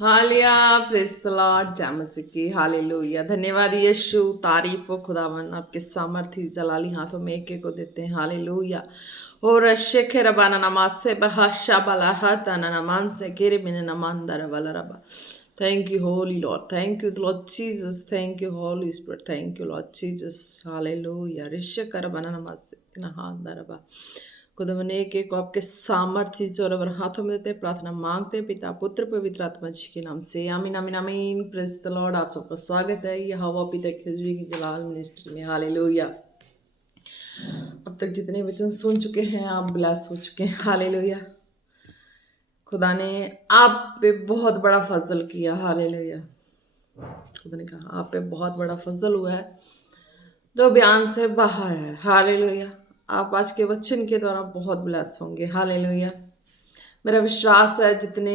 हालिया praise the Lord जय मसीह की हालेलुया। धन्यवाद यीशु, तारीफ हो खुदावन। आपके सामर्थ्य जलाली हाथों में एक एक को देते हैं। हालेलुया। और शेखे रबाना नमाज से बहाशा बला हता नमान से केरे मिने नमान दर वाला रबा। Thank you, Holy Lord. Thank you, Lord Jesus. Thank you, Holy Spirit. Thank you, Lord Jesus. Hallelujah. Rishya कर बना नमाज नहान दरबा। खुदावन एक एक को आपके सामर्थ्य से और हाथों में देते प्रार्थना मांगते हैं पिता पुत्र पवित्र आत्मा जी के नाम से। आमीन आमीन आमीन। Praise the Lord. आप सबका स्वागत है ये हवा पिता खिजड़ी की जलाल मिनिस्ट्री में। हालेलुया। अब तक जितने वचन सुन चुके हैं आप ब्लेस हो चुके हैं। हालेलुया। खुदा ने आप पे बहुत बड़ा फजल किया। हालेलुया। खुदा ने कहा आप पे बहुत बड़ा फजल हुआ है जो बयान से बाहर है। हालेलुया। आप आज के वचन के द्वारा बहुत ब्लेस होंगे। हालेलुया। मेरा विश्वास है जितने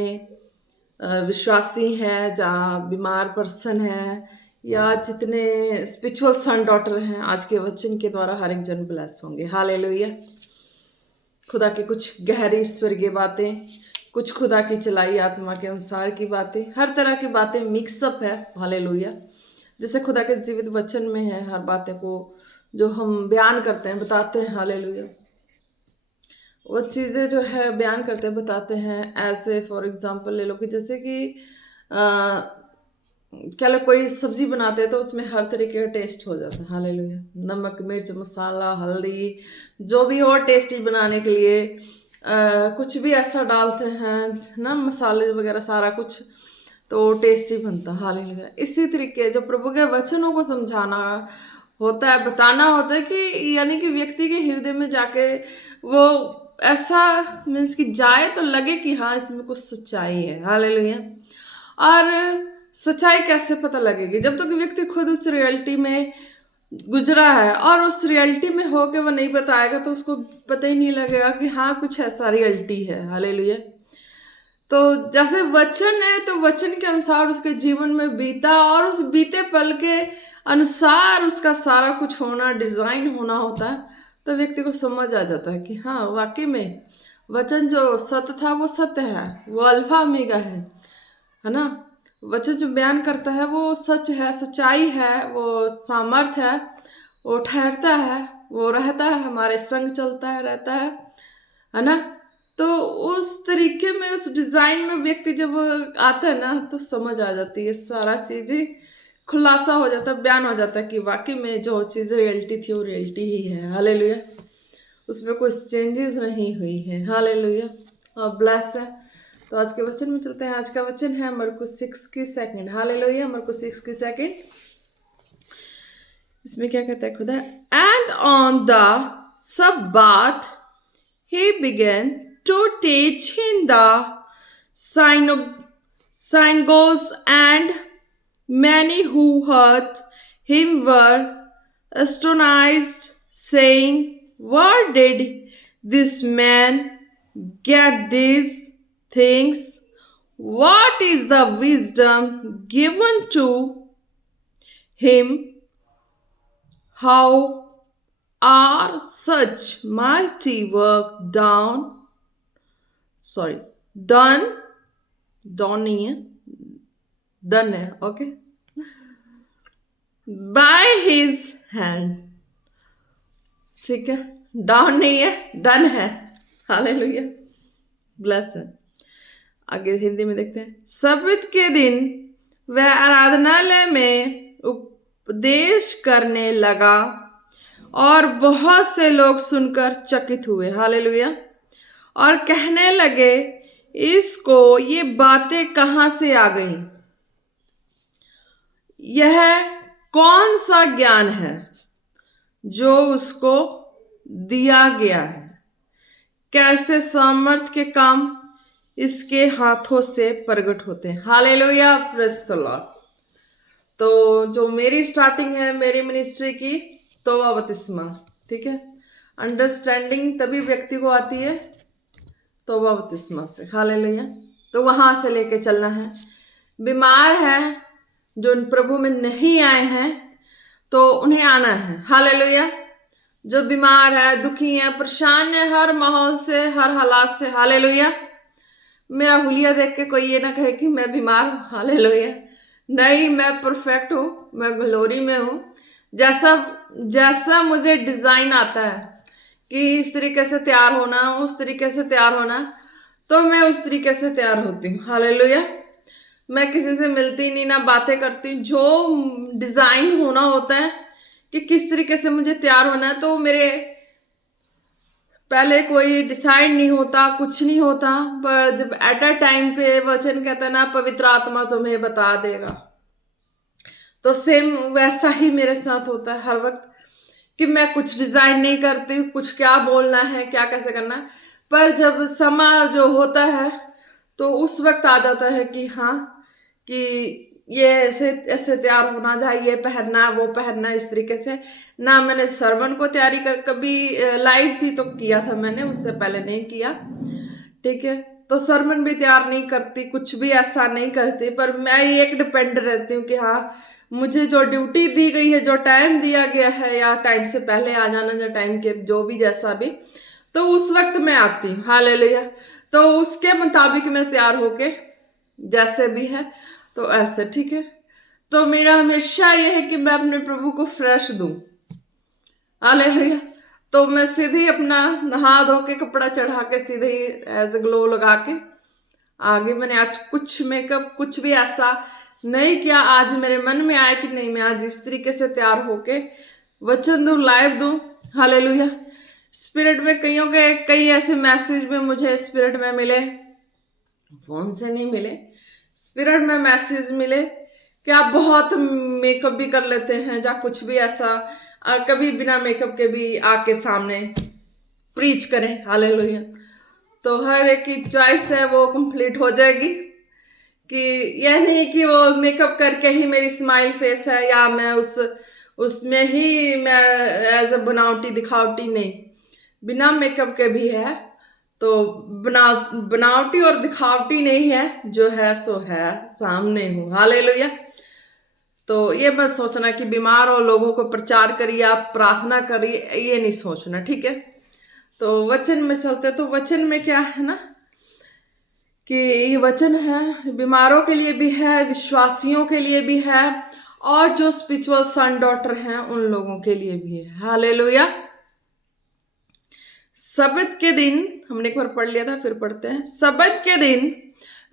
विश्वासी हैं, जहाँ बीमार पर्सन है या जितने स्पिरिचुअल सन डॉटर हैं, आज के वचन के द्वारा हर एक जन ब्लेस होंगे। हालेलुया। खुदा की कुछ गहरी स्वर्गीय बातें, कुछ खुदा की चलाई आत्मा के अनुसार की बातें, हर तरह की बातें मिक्सअप है। हालेलुया। जैसे खुदा के जीवित वचन में है, हर बातें को जो हम बयान करते हैं बताते हैं। हालेलुया। वो चीज़ें जो है बयान करते हैं बताते हैं। ऐसे फॉर एग्जांपल ले लो कि जैसे कि क्या लोग कोई सब्जी बनाते हैं तो उसमें हर तरीके का टेस्ट हो जाता है। हालेलुया। नमक मिर्च मसाला हल्दी जो भी हो टेस्टी बनाने के लिए कुछ भी ऐसा डालते हैं ना, मसाले वगैरह सारा कुछ, तो टेस्टी बनता है। हालेलुया। इसी तरीके जो प्रभु के वचनों को समझाना होता है, बताना होता है कि यानी कि व्यक्ति के हृदय में जाके वो ऐसा मीन्स कि जाए तो लगे कि हाँ इसमें कुछ सच्चाई है। हालेलुया। और सच्चाई कैसे पता लगेगी? जब तक व्यक्ति खुद उस रियलिटी में गुजरा है और उस रियलिटी में होके वो नहीं बताएगा तो उसको पता ही नहीं लगेगा कि हाँ कुछ ऐसा रियलिटी है। हालेलुया। तो जैसे वचन है तो वचन के अनुसार उसके जीवन में बीता और उस बीते पल के अनुसार उसका सारा कुछ होना, डिजाइन होना होता है, तो व्यक्ति को समझ आ जाता है कि हाँ वाकई में वचन जो सत्य था वो सत्य है, वो अल्फा ओमेगा है ना। वचन जो बयान करता है वो सच है, सच्चाई है, वो सामर्थ है, वो ठहरता है, वो रहता है, हमारे संग चलता है, रहता है ना। तो उस तरीके में उस डिज़ाइन में व्यक्ति जब आता है ना तो समझ आ जाती है, सारा चीज़ें खुलासा हो जाता है, बयान हो जाता है कि वाकई में जो चीज़ रियलिटी थी वो रियलिटी ही है। हालेलुया। उसमें कोई चेंजेस नहीं हुई है। हालेलुया। और ब्लेस है। तो आज के वचन में चलते हैं। आज का वचन है मरकुस 6 की सेकंड। हालेलुया। मरकुस 6 की सेकंड। इसमें क्या कहता है खुदा? And on the Sabbath he began to teach in the synagogues, and many who heard him were astonished, saying, where did this man get these things? What is the wisdom given to him? How are such mighty work done नहीं है, done है, okay, by his hand। ठीक है, down नहीं है, done है। Hallelujah. Bless है। आगे हिंदी में देखते हैं। सब्त के दिन वह आराधनालय में उपदेश करने लगा और बहुत से लोग सुनकर चकित हुए। हालेलुया। और कहने लगे इसको ये बातें कहाँ से आ गई? यह कौन सा ज्ञान है जो उसको दिया गया है? कैसे सामर्थ के काम इसके हाथों से प्रकट होते हैं। हालेलुया। Praise the Lord. तो जो मेरी स्टार्टिंग है मेरी मिनिस्ट्री की, तोबा बपतिस्मा, ठीक है। अंडरस्टैंडिंग तभी व्यक्ति को आती है तोबा बपतिस्मा से। हालेलुया। तो वहां से लेके चलना है। बीमार है जो प्रभु में नहीं आए हैं तो उन्हें आना है। हालेलुया। जो बीमार है, दुखी है, परेशान है हर माहौल से, हर हालात से। हालेलुया। मेरा हुलिया देख के कोई ये ना कहे कि मैं बीमार हूँ। हालेलुया। नहीं, मैं परफेक्ट हूँ, मैं ग्लोरी में हूँ। जैसा जैसा मुझे डिज़ाइन आता है कि इस तरीके से तैयार होना, उस तरीके से तैयार होना, तो मैं उस तरीके से तैयार होती हूँ। हालेलुया। मैं किसी से मिलती नहीं, ना बातें करती हूँ। जो डिज़ाइन होना होता है कि किस तरीके से मुझे तैयार होना है, तो मेरे पहले कोई डिसाइड नहीं होता, कुछ नहीं होता, पर जब एट अ टाइम पे वचन कहता है ना, पवित्र आत्मा तुम्हें बता देगा, तो सेम वैसा ही मेरे साथ होता है हर वक्त कि मैं कुछ डिजाइन नहीं करती, कुछ क्या बोलना है, क्या कैसे करना है। पर जब समय जो होता है तो उस वक्त आ जाता है कि हाँ, कि ये ऐसे ऐसे तैयार होना चाहिए, ये पहनना वो पहनना, इस तरीके से। ना मैंने सरवन को तैयारी कर कभी लाइव थी तो किया था मैंने, उससे पहले नहीं किया। ठीक है, तो सरमन भी तैयार नहीं करती, कुछ भी ऐसा नहीं करती, पर मैं एक डिपेंड रहती हूँ कि हाँ, मुझे जो ड्यूटी दी गई है, जो टाइम दिया गया है, या टाइम से पहले आ जाना, जो टाइम के जो भी जैसा भी, तो उस वक्त मैं आती हूँ। हालेलुया। तो उसके मुताबिक मैं तैयार होके जैसे भी है तो ऐसे, ठीक है। तो मेरा हमेशा ये है कि मैं अपने प्रभु को फ्रेश दूं। हालेलुया। तो मैं सीधे ही अपना नहा धो के कपड़ा चढ़ा के सीधे ही एज ग्लो लगा के आगे। मैंने आज कुछ मेकअप कुछ भी ऐसा नहीं किया। आज मेरे मन में आया कि नहीं, मैं आज इस तरीके से तैयार होके वचन दूं, लाइव दूं। हालेलुया। स्पिरिट में कई ऐसे मैसेज में मुझे स्पिरिट में मिले, फोन से नहीं मिले, स्पिरिट में मैसेज मिले कि आप बहुत मेकअप भी कर लेते हैं, या कुछ भी ऐसा, कभी बिना मेकअप के भी आके सामने प्रीच करें। हालेलुया। तो हर एक की चॉइस है, वो कंप्लीट हो जाएगी। कि यह नहीं कि वो मेकअप करके ही मेरी स्माइल फेस है, या मैं उसमें ही मैं एज अ बनावटी दिखावटी, नहीं, बिना मेकअप के भी है। तो बनावटी और दिखावटी नहीं है, जो है सो है, सामने हूँ। हालेलुया। तो ये मत सोचना कि बीमार हो लोगों को प्रचार करिए, आप प्रार्थना करिए, ये नहीं सोचना, ठीक है। तो वचन में चलते, तो वचन में क्या है ना, कि ये वचन है बीमारों के लिए भी है, विश्वासियों के लिए भी है, और जो स्पिरिचुअल सन डॉटर हैं उन लोगों के लिए भी है। हालेलुया। सब्त के दिन, हमने एक बार पढ़ लिया था, फिर पढ़ते हैं। सब्त के दिन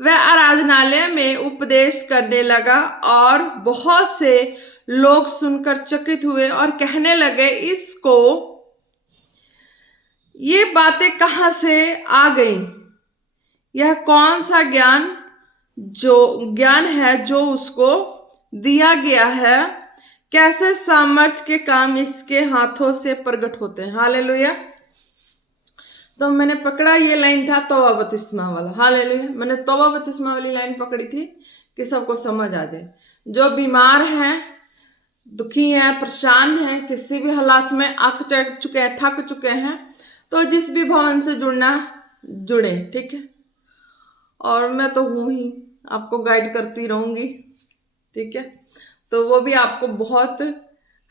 वह आराधनालय में उपदेश करने लगा, और बहुत से लोग सुनकर चकित हुए और कहने लगे, इसको ये बातें कहाँ से आ गई? यह कौन सा ज्ञान है जो उसको दिया गया है? कैसे सामर्थ्य के काम इसके हाथों से प्रकट होते हैं। हालेलुया। तो मैंने पकड़ा, ये लाइन था तौबा बपतिस्मा वाला। हालेलुया। मैंने तौबा बपतिस्मा वाली लाइन पकड़ी थी कि सबको समझ आ जाए। जो बीमार हैं, दुखी हैं, परेशान हैं, किसी भी हालात में अक चुके हैं, थक चुके हैं, तो जिस भी भवन से जुड़ना जुड़े, ठीक है। और मैं तो हूँ ही, आपको गाइड करती रहूँगी, ठीक है। तो वो भी आपको बहुत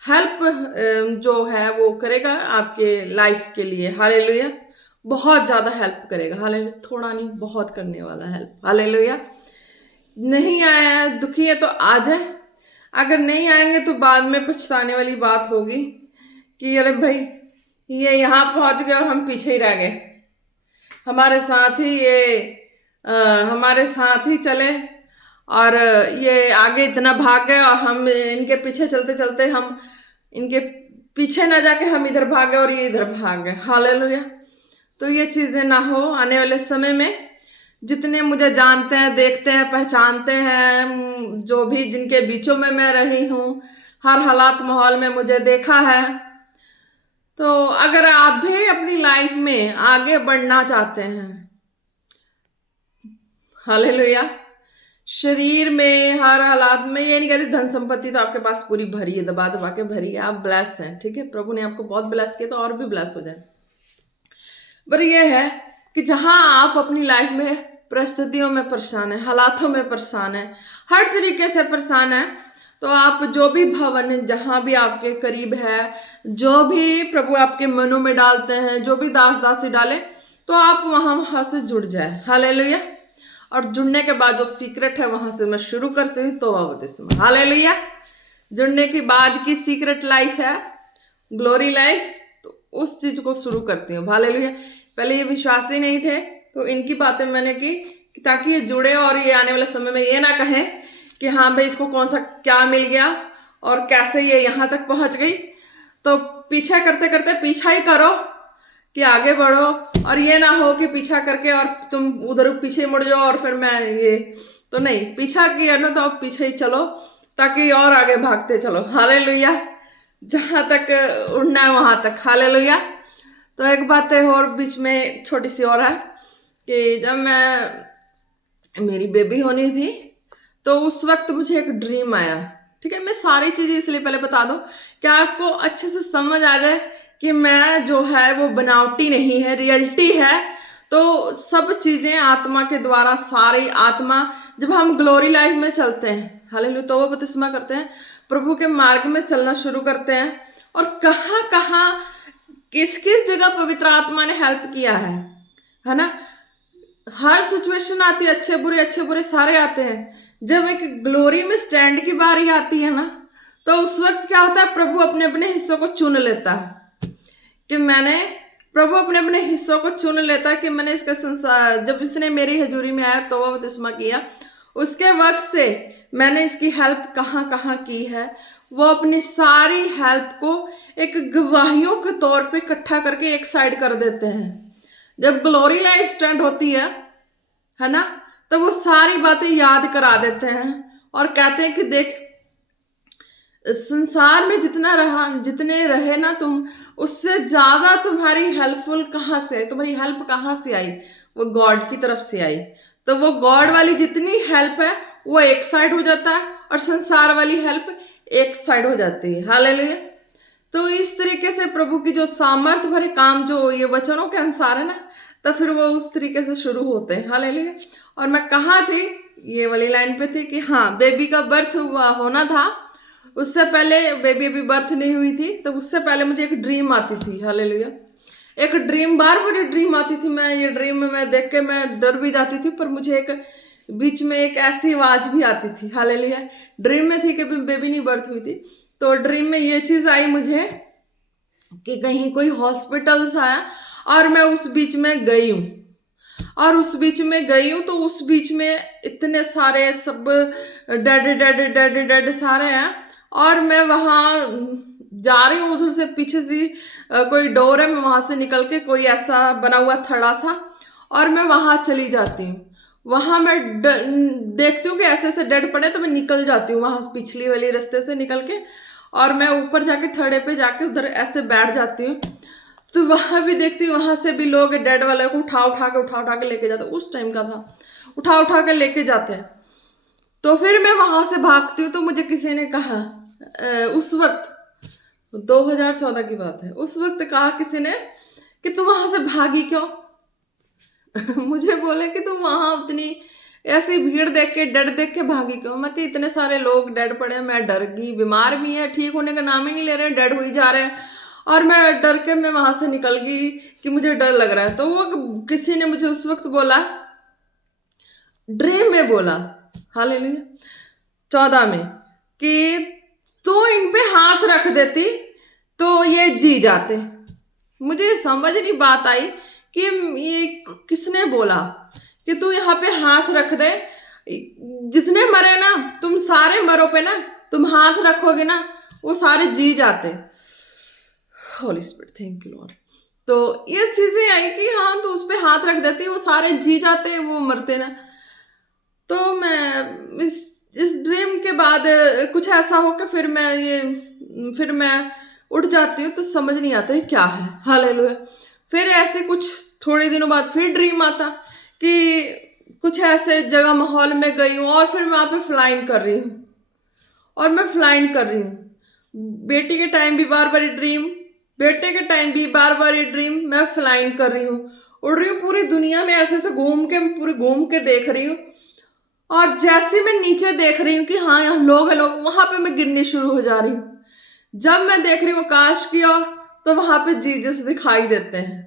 हेल्प जो है वो करेगा आपके लाइफ के लिए। हालेलुया। बहुत ज़्यादा हेल्प करेगा। हालेलुया। थोड़ा नहीं, बहुत करने वाला हेल्प। हालेलुया। नहीं आया, दुखी है तो आ जाए, अगर नहीं आएंगे तो बाद में पछताने वाली बात होगी कि अरे भाई, ये यहाँ पहुँच गए और हम पीछे ही रह गए, हमारे साथ ही हमारे साथ ही चले, और ये आगे इतना भाग गए, और हम इनके पीछे चलते चलते हम इनके पीछे ना जाके हम इधर भागे और ये इधर भाग गए। हालेलुया। तो ये चीज़ें ना हो आने वाले समय में। जितने मुझे जानते हैं, देखते हैं, पहचानते हैं, जो भी जिनके बीचों में मैं रही हूँ, हर हालात माहौल में मुझे देखा है, तो अगर आप भी अपनी लाइफ में आगे बढ़ना चाहते हैं, हालेलुया, शरीर में हर हालात में, ये नहीं कहती धन संपत्ति तो आपके पास पूरी भरी है, दबा दबा के भरी है, आप ब्लेस हैं, ठीक है, प्रभु ने आपको बहुत ब्लेस किया, तो और भी ब्लेस हो जाए। पर यह है कि जहां आप अपनी लाइफ में परिस्थितियों में परेशान है, हालातों में परेशान है, हर तरीके से परेशान है, तो आप जो भी भवन जहां भी आपके करीब है, जो भी प्रभु आपके मनों में डालते हैं, जो भी दास दासी डाले, तो आप वहां से जुड़ जाए। हालेलुया। और जुड़ने के बाद जो सीक्रेट है वहां से मैं शुरू करती हूँ तौबा बपतिस्मा। हालेलुया। जुड़ने के बाद की सीक्रेट लाइफ है ग्लोरी लाइफ, तो उस चीज को शुरू करती हूँ। हालेलुया। पहले ये विश्वासी नहीं थे तो इनकी बातें मैंने की ताकि ये जुड़े और ये आने वाले समय में ये ना कहें कि हाँ भाई इसको कौन सा क्या मिल गया और कैसे ये यहाँ तक पहुँच गई। तो पीछा करते करते पीछा ही करो कि आगे बढ़ो, और ये ना हो कि पीछा करके और तुम उधर पीछे मुड़ जाओ और फिर मैं ये तो नहीं, पीछा किया ना तो अब पीछे ही चलो ताकि और आगे भागते चलो। हालेलुया। जहाँ तक उड़ना है वहाँ तक। हालेलुया। तो एक बात है और बीच में छोटी सी और है कि जब मेरी बेबी होनी थी तो उस वक्त मुझे एक ड्रीम आया। ठीक है, मैं सारी चीज़ें इसलिए पहले बता दूं कि आपको अच्छे से समझ आ जाए कि मैं जो है वो बनावटी नहीं है, रियलिटी है। तो सब चीज़ें आत्मा के द्वारा, सारी आत्मा जब हम ग्लोरी लाइफ में चलते हैं, हालेलुया, तौबा बपतिस्मा करते हैं, प्रभु के मार्ग में चलना शुरू करते हैं, और कहाँ कहाँ किस किस जगह पवित्र आत्मा ने हेल्प किया है ना। हर सिचुएशन आती है, अच्छे बुरे सारे आते हैं। जब एक ग्लोरी में स्टैंड की बारी आती है ना, तो उस वक्त क्या होता है, प्रभु अपने अपने हिस्सों को चुन लेता है कि प्रभु अपने अपने हिस्सों को चुन लेता है कि मैंने इसका संसार, जब इसने मेरी हजूरी में आया तौबा बपतिस्मा किया, उसके वक्त से मैंने इसकी हेल्प कहाँ कहाँ की है। वो अपनी सारी हेल्प को एक गवाहियों के तौर पे इकट्ठा करके एक साइड कर देते हैं। जब ग्लोरी लाइफ स्टैंड होती है ना, तो वो सारी बातें याद करा देते हैं और कहते हैं कि देख, संसार में जितने रहे ना तुम, उससे ज्यादा तुम्हारी हेल्पफुल कहाँ से आई, तुम्हारी हेल्प कहाँ से आई, वो गॉड की तरफ से आई। तो वो गॉड वाली जितनी हेल्प है वो एक साइड हो जाता है और संसार वाली हेल्प एक साइड हो जाती है। हालेलुया। तो इस तरीके से प्रभु की जो सामर्थ भरे काम जो ये वचनों के अनुसार है ना, तो फिर वो उस तरीके से शुरू होते हैं। हालेलुया। और मैं कहाँ थी, ये वाली लाइन पे थी कि हाँ, बेबी का बर्थ होना था। उससे पहले बेबी अभी बर्थ नहीं हुई थी, तो उससे पहले मुझे एक ड्रीम आती थी। हालेलुया। एक ड्रीम, बार बार ड्रीम आती थी। मैं ये ड्रीम में मैं देख के मैं डर भी जाती थी, पर मुझे एक बीच में एक ऐसी आवाज भी आती थी। हालेलुया। ड्रीम में थी कि बेबी नहीं बर्थ हुई थी, तो ड्रीम में ये चीज आई मुझे कि कहीं कोई हॉस्पिटल से आया और मैं उस बीच में गई हूँ, और उस बीच में गई हूँ तो उस बीच में इतने सारे सब डेड सारे हैं, और मैं वहाँ जा रही हूँ। उधर से पीछे से कोई डोर है, मैं वहां से निकल के कोई ऐसा बना हुआ थड़ा सा, और मैं वहां चली जाती हूँ। वहां मैं देखती हूँ कि ऐसे ऐसे डेड पड़े, तो मैं निकल जाती हूँ वहां पिछली वाली रास्ते से निकल के, और मैं ऊपर जाके थड़े पे जाके उधर ऐसे बैठ जाती हूँ। तो वहां भी देखती हूँ, वहां से भी लोग डेड वाले को उठा उठा के लेके जाते। उस टाइम का था, उठा के लेके जाते हैं। तो फिर मैं वहां से भागती हूँ, तो मुझे किसी ने कहा, उस वक्त 2014 की बात है, उस वक्त कहा किसी ने कि तुम वहां से भागी क्यों। मुझे बोले कि तुम वहां उतनी ऐसी भीड़ देख के, डेड देख के भागी क्यों। मैं कि इतने सारे लोग डेड पड़े हैं, मैं डर गई, बीमार भी है, ठीक होने का नाम ही नहीं ले रहे, डेड हो ही जा रहे हैं, और मैं डर के मैं वहां से निकल गई कि मुझे डर लग रहा है। तो वो किसी ने मुझे उस वक्त बोला, ड्रीम में बोला, हालेलुया, 14 में, कि तू इन पे हाथ रख देती तो ये जी जाते। मुझे समझ नहीं बात आई कि ये किसने बोला कि तू यहाँ पे हाथ रख दे, जितने मरे ना, तुम सारे मरो पे ना तुम हाथ रखोगे ना, वो सारे जी जाते। Holi spirit, thank you Lord. तो ये चीजें आई कि हाँ, तो उस पे हाथ रख देती, वो सारे जी जाते, वो मरते ना। तो मैं इस ड्रीम के बाद कुछ ऐसा हो कि फिर मैं उठ जाती हूँ, तो समझ नहीं आता है क्या है। हालेलुया। फिर ऐसे कुछ थोड़े दिनों बाद फिर ड्रीम आता कि कुछ ऐसे जगह माहौल में गई हूँ, और फिर मैं वहाँ पे फ्लाइंग कर रही हूँ, और मैं फ्लाइंग कर रही हूँ। बेटी के टाइम भी बार बार ड्रीम, बेटे के टाइम भी बार बार ड्रीम, मैं फ्लाइंग कर रही हूँ, उड़ रही हूँ पूरी दुनिया में, ऐसे ऐसे घूम के देख रही हूँ। और जैसे मैं नीचे देख रही हूँ कि हाँ यहाँ लोग है, वहां पे मैं गिरनी शुरू हो जा रही हूँ। जब मैं देख रही हूँ आकाश की ओर, तो वहां पे जीसस दिखाई देते हैं।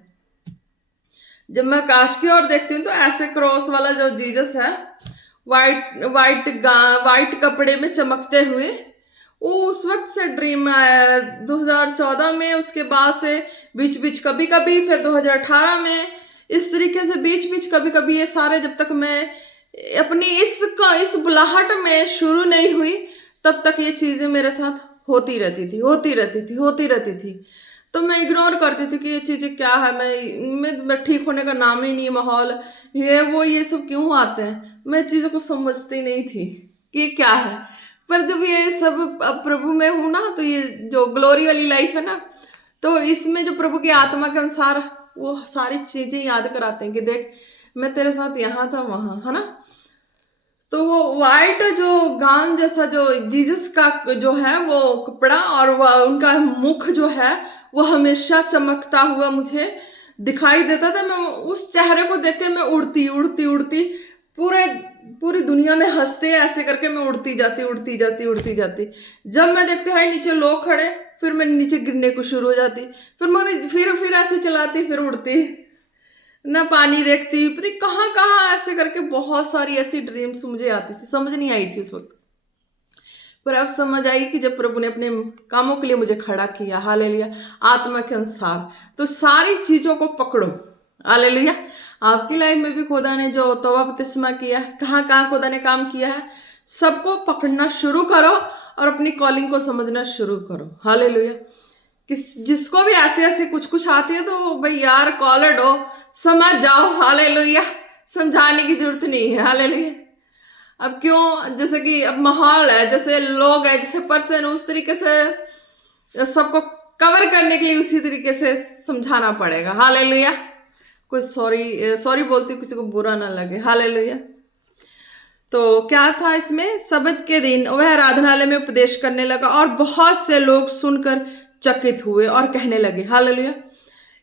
जब मैं काश की ओर देखती हूँ तो ऐसे क्रॉस वाला जो जीसस है, वाइट वाइट वाइट कपड़े में चमकते हुए, वो उस वक्त से ड्रीम में आया 2014 में। उसके बाद से बीच बीच कभी कभी, फिर 2018 में, इस तरीके से बीच बीच कभी कभी ये सारे, जब तक मैं अपनी इस बुलाहट में शुरू नहीं हुई तब तक ये चीज़ें मेरे साथ होती रहती थी। तो मैं इग्नोर करती थी कि ये चीज़ें क्या है, मैं ठीक होने का नाम ही नहीं, माहौल ये सब क्यों आते हैं, मैं चीज़ों को समझती नहीं थी कि ये क्या है। पर जब ये सब अब प्रभु में हूँ ना, तो ये जो ग्लोरी वाली लाइफ है ना, तो इसमें जो प्रभु की आत्मा के अनुसार वो सारी चीज़ें याद कराते हैं कि देख मैं तेरे साथ यहाँ था वहाँ, है ना। तो वो वाइट जो गाउन जैसा जो जीसस का जो है वो कपड़ा, और उनका मुख जो है वो हमेशा चमकता हुआ मुझे दिखाई देता था। मैं उस चेहरे को देख के मैं उड़ती पूरी दुनिया में हंसते ऐसे करके मैं उड़ती जाती। जब मैं देखती हाय नीचे लोग खड़े, फिर मैं नीचे गिरने को शुरू हो जाती, फिर ऐसे चलाती, फिर उड़ती, ना पानी देखती, फिर कहाँ ऐसे करके बहुत सारी ऐसी ड्रीम्स मुझे आती थी, समझ नहीं आई थी उस वक्त। पर अब समझ आई कि जब प्रभु ने अपने कामों के लिए मुझे खड़ा किया, हालेलुया, आत्मा के अनुसार, तो सारी चीज़ों को पकड़ो, हालेलुया। आपकी लाइफ में भी खुदा ने जो तौबा बपतिस्मा किया है, कहाँ खुदा ने काम किया है, सबको पकड़ना शुरू करो और अपनी कॉलिंग को समझना शुरू करो, हालेलुया। जिसको भी ऐसे कुछ आती है तो भाई यार कॉलर हो, समझ जाओ, हालेलुया, समझाने की जरूरत नहीं है, हालेलुया। अब क्यों, जैसे कि अब माहौल है, जैसे लोग है, जैसे पर्सन, उस तरीके से सबको कवर करने के लिए उसी तरीके से समझाना पड़ेगा, हालेलुया। कोई सॉरी बोलती हूँ, किसी को बुरा ना लगे, हालेलुया। तो क्या था इसमें, सबत के दिन वह आराधनालय में उपदेश करने लगा और बहुत से लोग सुनकर चकित हुए और कहने लगे, हालेलुया,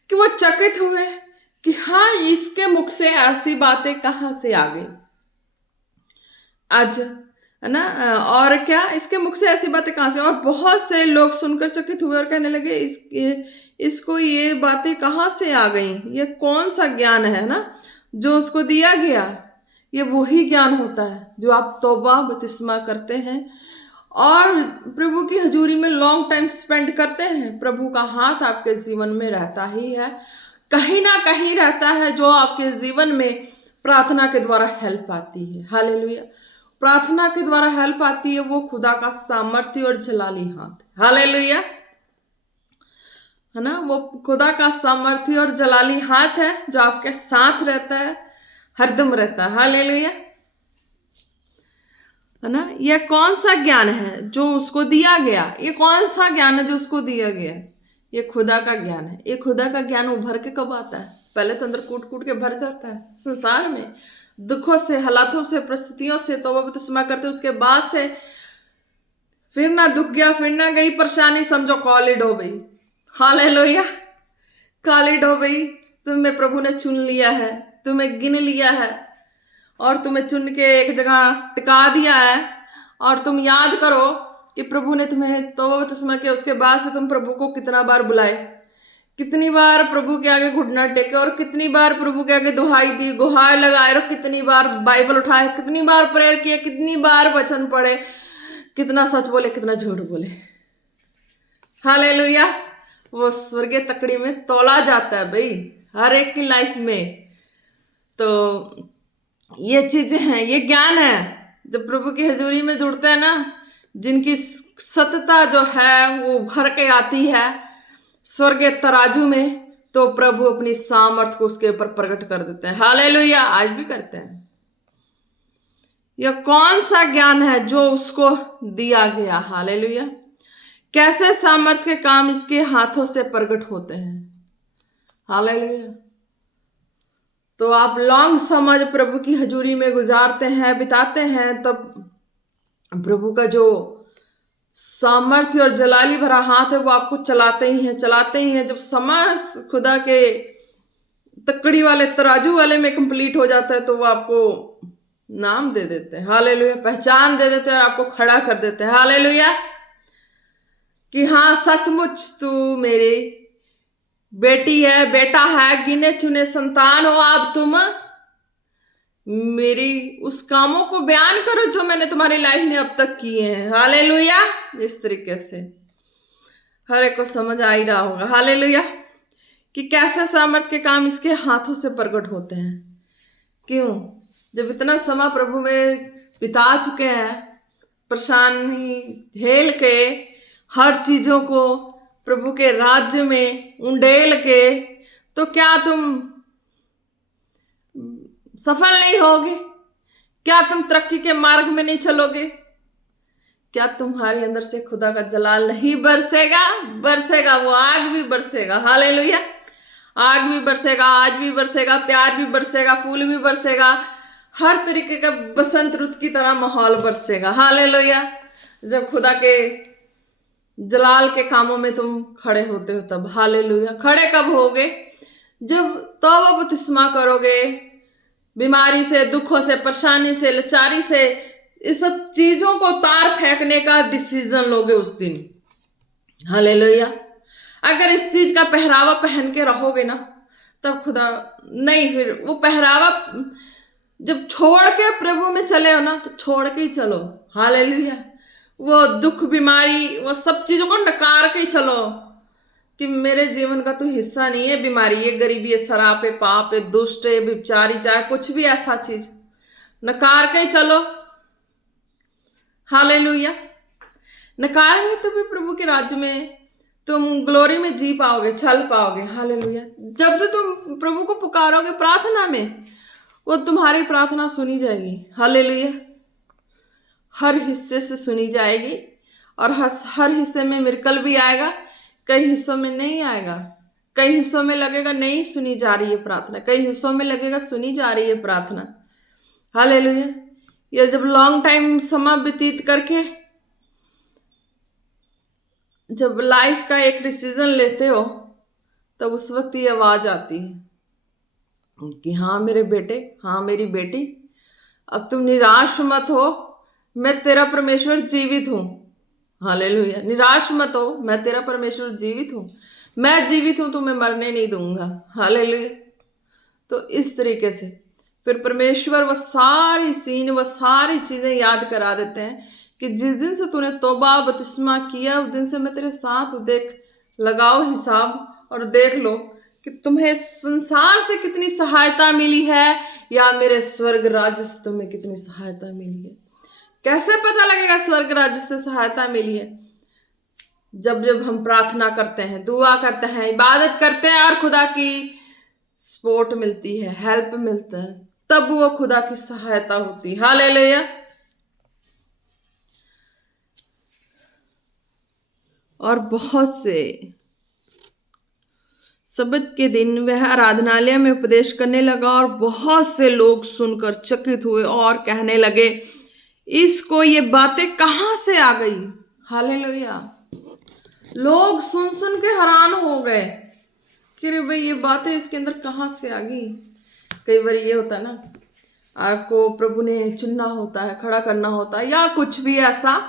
कि वो चकित हुए कि हाँ इसके मुख से ऐसी बातें कहाँ से आ गई आज, है ना। और क्या, इसके मुख से ऐसी बातें कहाँ से, और बहुत से लोग सुनकर चकित हुए और कहने लगे इसको ये बातें कहाँ से आ गई, ये कौन सा ज्ञान है ना जो उसको दिया गया। ये वही ज्ञान होता है जो आप तौबा बपतिस्मा करते हैं और प्रभु की हजूरी में लॉन्ग टाइम स्पेंड करते हैं। प्रभु का हाथ आपके जीवन में रहता ही है, कहीं ना कहीं रहता है, जो आपके जीवन में प्रार्थना के द्वारा हेल्प आती है, हालेलुया। प्रार्थना के द्वारा हेल्प आती है, वो खुदा का सामर्थ्य और जलाली हाथ, हालेलुया, है ना। वो खुदा का सामर्थ्य और जलाली हाथ है जो आपके साथ रहता है, हरदम रहता है, हालेलुया, है ना। यह कौन सा ज्ञान है जो उसको दिया गया, ये कौन सा ज्ञान है जो उसको दिया गया, ये खुदा का ज्ञान है। ये खुदा का ज्ञान उभर के कब आता है, पहले तो अंदर कूट के भर जाता है संसार में, दुखों से, हालातों से, परिस्थितियों से तौबा बपतिस्मा करते, उसके बाद से फिर ना दुख गया, फिर ना गई परेशानी, समझो कॉलिड हो गई, हालेलुया, कॉलिड हो गई। तुम्हें प्रभु ने चुन लिया है, तुम्हें गिन लिया है और तुम्हें चुन के एक जगह टिका दिया है। और तुम याद करो कि प्रभु ने तुम्हें तौबा बपतिस्मा किया, उसके बाद से तुम प्रभु को कितना बार बुलाए, कितनी बार प्रभु के आगे घुटना टेके, और कितनी बार प्रभु के आगे दुहाई दी, गुहार लगाए, और कितनी बार बाइबल उठाए, कितनी बार प्रेयर किए, कितनी बार वचन पढ़े, कितना सच बोले, कितना झूठ बोले, हालेलुया। वो स्वर्गीय तकड़ी में तोला जाता है भाई, हर एक की लाइफ में। तो ये चीजें हैं, ये ज्ञान है, जब प्रभु की हजूरी में जुड़ते हैं ना, जिनकी सत्यता जो है वो भर के आती है स्वर्गीय तराजू में, तो प्रभु अपनी सामर्थ को उसके ऊपर प्रकट कर देते हैं, हालेलुया, आज भी करते हैं। यह कौन सा ज्ञान है जो उसको दिया गया, हालेलुया, कैसे सामर्थ के काम इसके हाथों से प्रकट होते हैं, हालेलुया। तो आप लॉन्ग समय प्रभु की हजूरी में गुजारते हैं, बिताते हैं, तब प्रभु का जो सामर्थ्य और जलाली भरा हाथ है वो आपको चलाते ही हैं। जब समय खुदा के तकड़ी वाले तराजू वाले में कंप्लीट हो जाता है तो वो आपको नाम दे देते हैं, हालेलुया, पहचान दे देते हैं और आपको खड़ा कर देते हैं, हालेलुया, कि हाँ सचमुच तू मेरे बेटी है, बेटा है, गिने चुने संतान हो आप तुम, मेरी उस कामों को बयान करो जो मैंने तुम्हारी लाइफ में अब तक किए हैं। हालेलुया। इस तरीके से हर एक को समझ आ ही रहा होगा, हालेलुया, कि कैसे सामर्थ के काम इसके हाथों से प्रकट होते हैं। क्यों? जब इतना समय प्रभु में बिता चुके हैं, परेशानी झेल के, हर चीजों को प्रभु के राज्य में उंडेल के, तो क्या तुम सफल नहीं होगे? क्या तुम तरक्की के मार्ग में नहीं चलोगे? क्या तुम्हारे अंदर से खुदा का जलाल नहीं बरसेगा? बरसेगा, वो आग भी बरसेगा। हालेलुया। आग भी बरसेगा, आज भी बरसेगा, प्यार भी बरसेगा, फूल भी बरसेगा, हर तरीके का बसंत रुत की तरह माहौल बरसेगा। हालेलुया। जब खुदा के जलाल के कामों में तुम खड़े होते हो तब। हालेलुया। खड़े कब होगे? जब तौबा बपतिस्मा करोगे, बीमारी से, दुखों से, परेशानी से, लाचारी से, इस सब चीजों को तार फेंकने का डिसीजन लोगे उस दिन। हालेलुया। अगर इस चीज का पहरावा पहन के रहोगे ना, तब खुदा नहीं, फिर वो पहरावा जब छोड़ के प्रभु में चले हो ना, तो छोड़ के ही चलो। हालेलुया। वो दुख, बीमारी, वो सब चीजों को नकार के ही चलो कि मेरे जीवन का तो हिस्सा नहीं है बीमारी, ये गरीबी, है शराब, है पाप, है दुष्ट, है विचारी, चाहे कुछ भी ऐसा चीज, नकार के ही चलो। हालेलुया। नकारेंगे तो भी प्रभु के राज्य में तुम ग्लोरी में जी पाओगे, चल पाओगे। हालेलुया। जब भी तुम प्रभु को पुकारोगे प्रार्थना में, वो तुम्हारी प्रार्थना सुनी जाएगी। हालेलुया। हर हिस्से से सुनी जाएगी, और हर हिस्से में मिरेकल भी आएगा, कई हिस्सों में नहीं आएगा। कई हिस्सों में लगेगा नहीं सुनी जा रही है प्रार्थना, कई हिस्सों में लगेगा सुनी जा रही है प्रार्थना। हालेलुया। ये जब लॉन्ग टाइम समय व्यतीत करके जब लाइफ का एक डिसीजन लेते हो, तब उस वक्त ये आवाज आती है कि हाँ मेरे बेटे, हाँ मेरी बेटी, अब तुम निराश मत हो, मैं तेरा परमेश्वर जीवित हूं। हालेलुया। निराश मत हो, मैं तेरा परमेश्वर जीवित हूं, मैं जीवित हूं, तुम्हें मरने नहीं दूंगा। हालेलुया। तो इस तरीके से फिर परमेश्वर वो सारी सीन, वो सारी चीजें याद करा देते हैं कि जिस दिन से तूने तौबा बपतिस्मा किया, उस दिन से मैं तेरे साथ हूं। देख, लगाओ हिसाब और देख लो कि तुम्हें संसार से कितनी सहायता मिली है, या मेरे स्वर्ग राज्य से तुम्हें कितनी सहायता मिली है। कैसे पता लगेगा स्वर्ग राज्य से सहायता मिली है? जब जब हम प्रार्थना करते हैं, दुआ करते हैं, इबादत करते हैं, और खुदा की सपोर्ट मिलती है, हेल्प मिलता है, तब वो खुदा की सहायता होती है। हालेलुया। और बहुत से सब्त के दिन वह आराधनालय में उपदेश करने लगा, और बहुत से लोग सुनकर चकित हुए और कहने लगे, इसको ये बातें कहां से आ गई। हालेलुया। लोग सुन सुन के हैरान हो गए कि रे भाई, ये बातें इसके अंदर कहां से आ गई। कई बार ये होता है ना, आपको प्रभु ने चुनना होता है, खड़ा करना होता है, या कुछ भी ऐसा,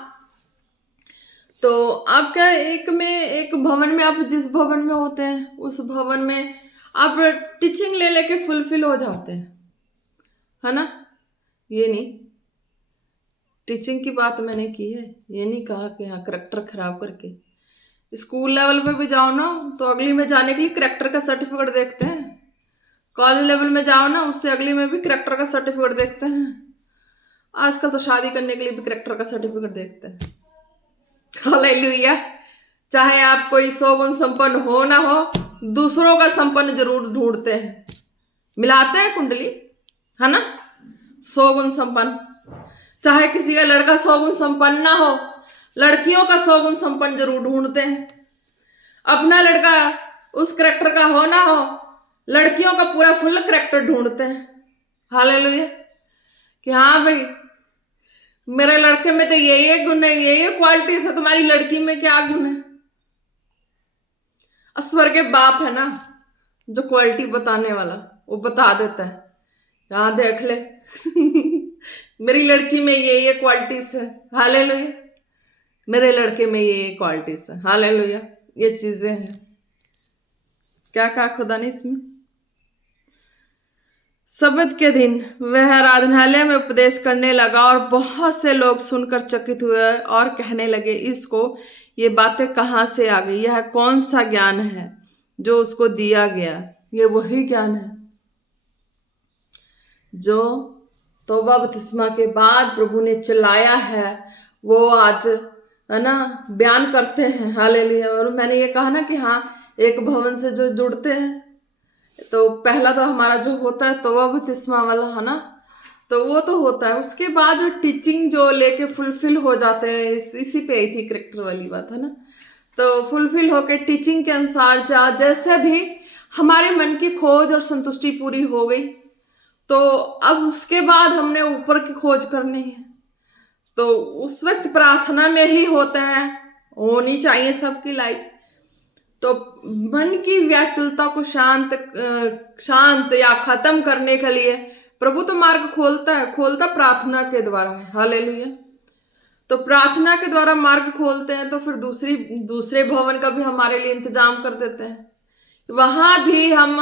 तो आप क्या एक भवन में, आप जिस भवन में होते हैं उस भवन में आप टीचिंग ले लेके फुलफिल हो जाते हैं, है ना। ये नहीं, टीचिंग की बात मैंने की है, ये नहीं कहा कि हाँ करैक्टर खराब करके। स्कूल लेवल पे भी जाओ ना, तो अगली में जाने के लिए करैक्टर का सर्टिफिकेट देखते हैं। कॉलेज लेवल में जाओ ना, उससे अगली में भी करैक्टर का सर्टिफिकेट देखते हैं। आजकल तो शादी करने के लिए भी करैक्टर का सर्टिफिकेट देखते हैं। हालेलुया। चाहे आप कोई 100 गुण संपन्न हो ना हो, दूसरों का संपन्न जरूर ढूंढते हैं, मिलाते हैं कुंडली, है ना। 100 गुण संपन्न, चाहे किसी का लड़का 100 गुण संपन्न ना हो, लड़कियों का 100 गुण संपन्न जरूर ढूंढते हैं। अपना लड़का उस करैक्टर का हो ना हो, लड़कियों का पूरा फुल करैक्टर ढूंढते हैं। हालेलुया। कि हाँ भाई, मेरे लड़के में तो ये गुण है, ये क्वालिटीज है, तुम्हारी लड़की में क्या गुण है। स्वर्ग के बाप है ना जो क्वालिटी बताने वाला, वो बता देता है, यहाँ देख ले मेरी लड़की में ये क्वालिटीज है। हालेलुया। मेरे लड़के में ये क्वालिटीज है। हालेलुया। ये चीजें हैं। क्या कहा खुदा ने इसमें? सब्त के दिन वह आराधनालय में उपदेश करने लगा और बहुत से लोग सुनकर चकित हुए और कहने लगे, इसको ये बातें कहाँ से आ गई? यह कौन सा ज्ञान है जो उसको दिया गया? ये वही ज्ञान है जो तौबा बपतिस्मा के बाद प्रभु ने चलाया है, वो आज है ना बयान करते हैं। हालेलुया। और मैंने ये कहा ना कि हाँ, एक भवन से जो जुड़ते हैं, तो पहला तो हमारा जो होता है तौबा बपतिस्मा वाला, है ना, तो वो तो होता है। उसके बाद जो टीचिंग जो लेके फुलफिल हो जाते हैं, इसी पे आई थी करेक्टर वाली बात, है ना। तो फुलफिल होके टीचिंग के अनुसार जैसे भी हमारे मन की खोज और संतुष्टि पूरी हो गई, तो अब उसके बाद हमने ऊपर की खोज करनी है। तो उस वक्त प्रार्थना में ही होते हैं, होनी चाहिए सबकी लाइफ। तो मन की व्याकुलता को शांत या खत्म करने के लिए प्रभु तो मार्ग खोलता प्रार्थना के द्वारा। हालेलुया। तो प्रार्थना के द्वारा मार्ग खोलते हैं, तो फिर दूसरे भवन का भी हमारे लिए इंतजाम कर देते हैं। वहां भी हम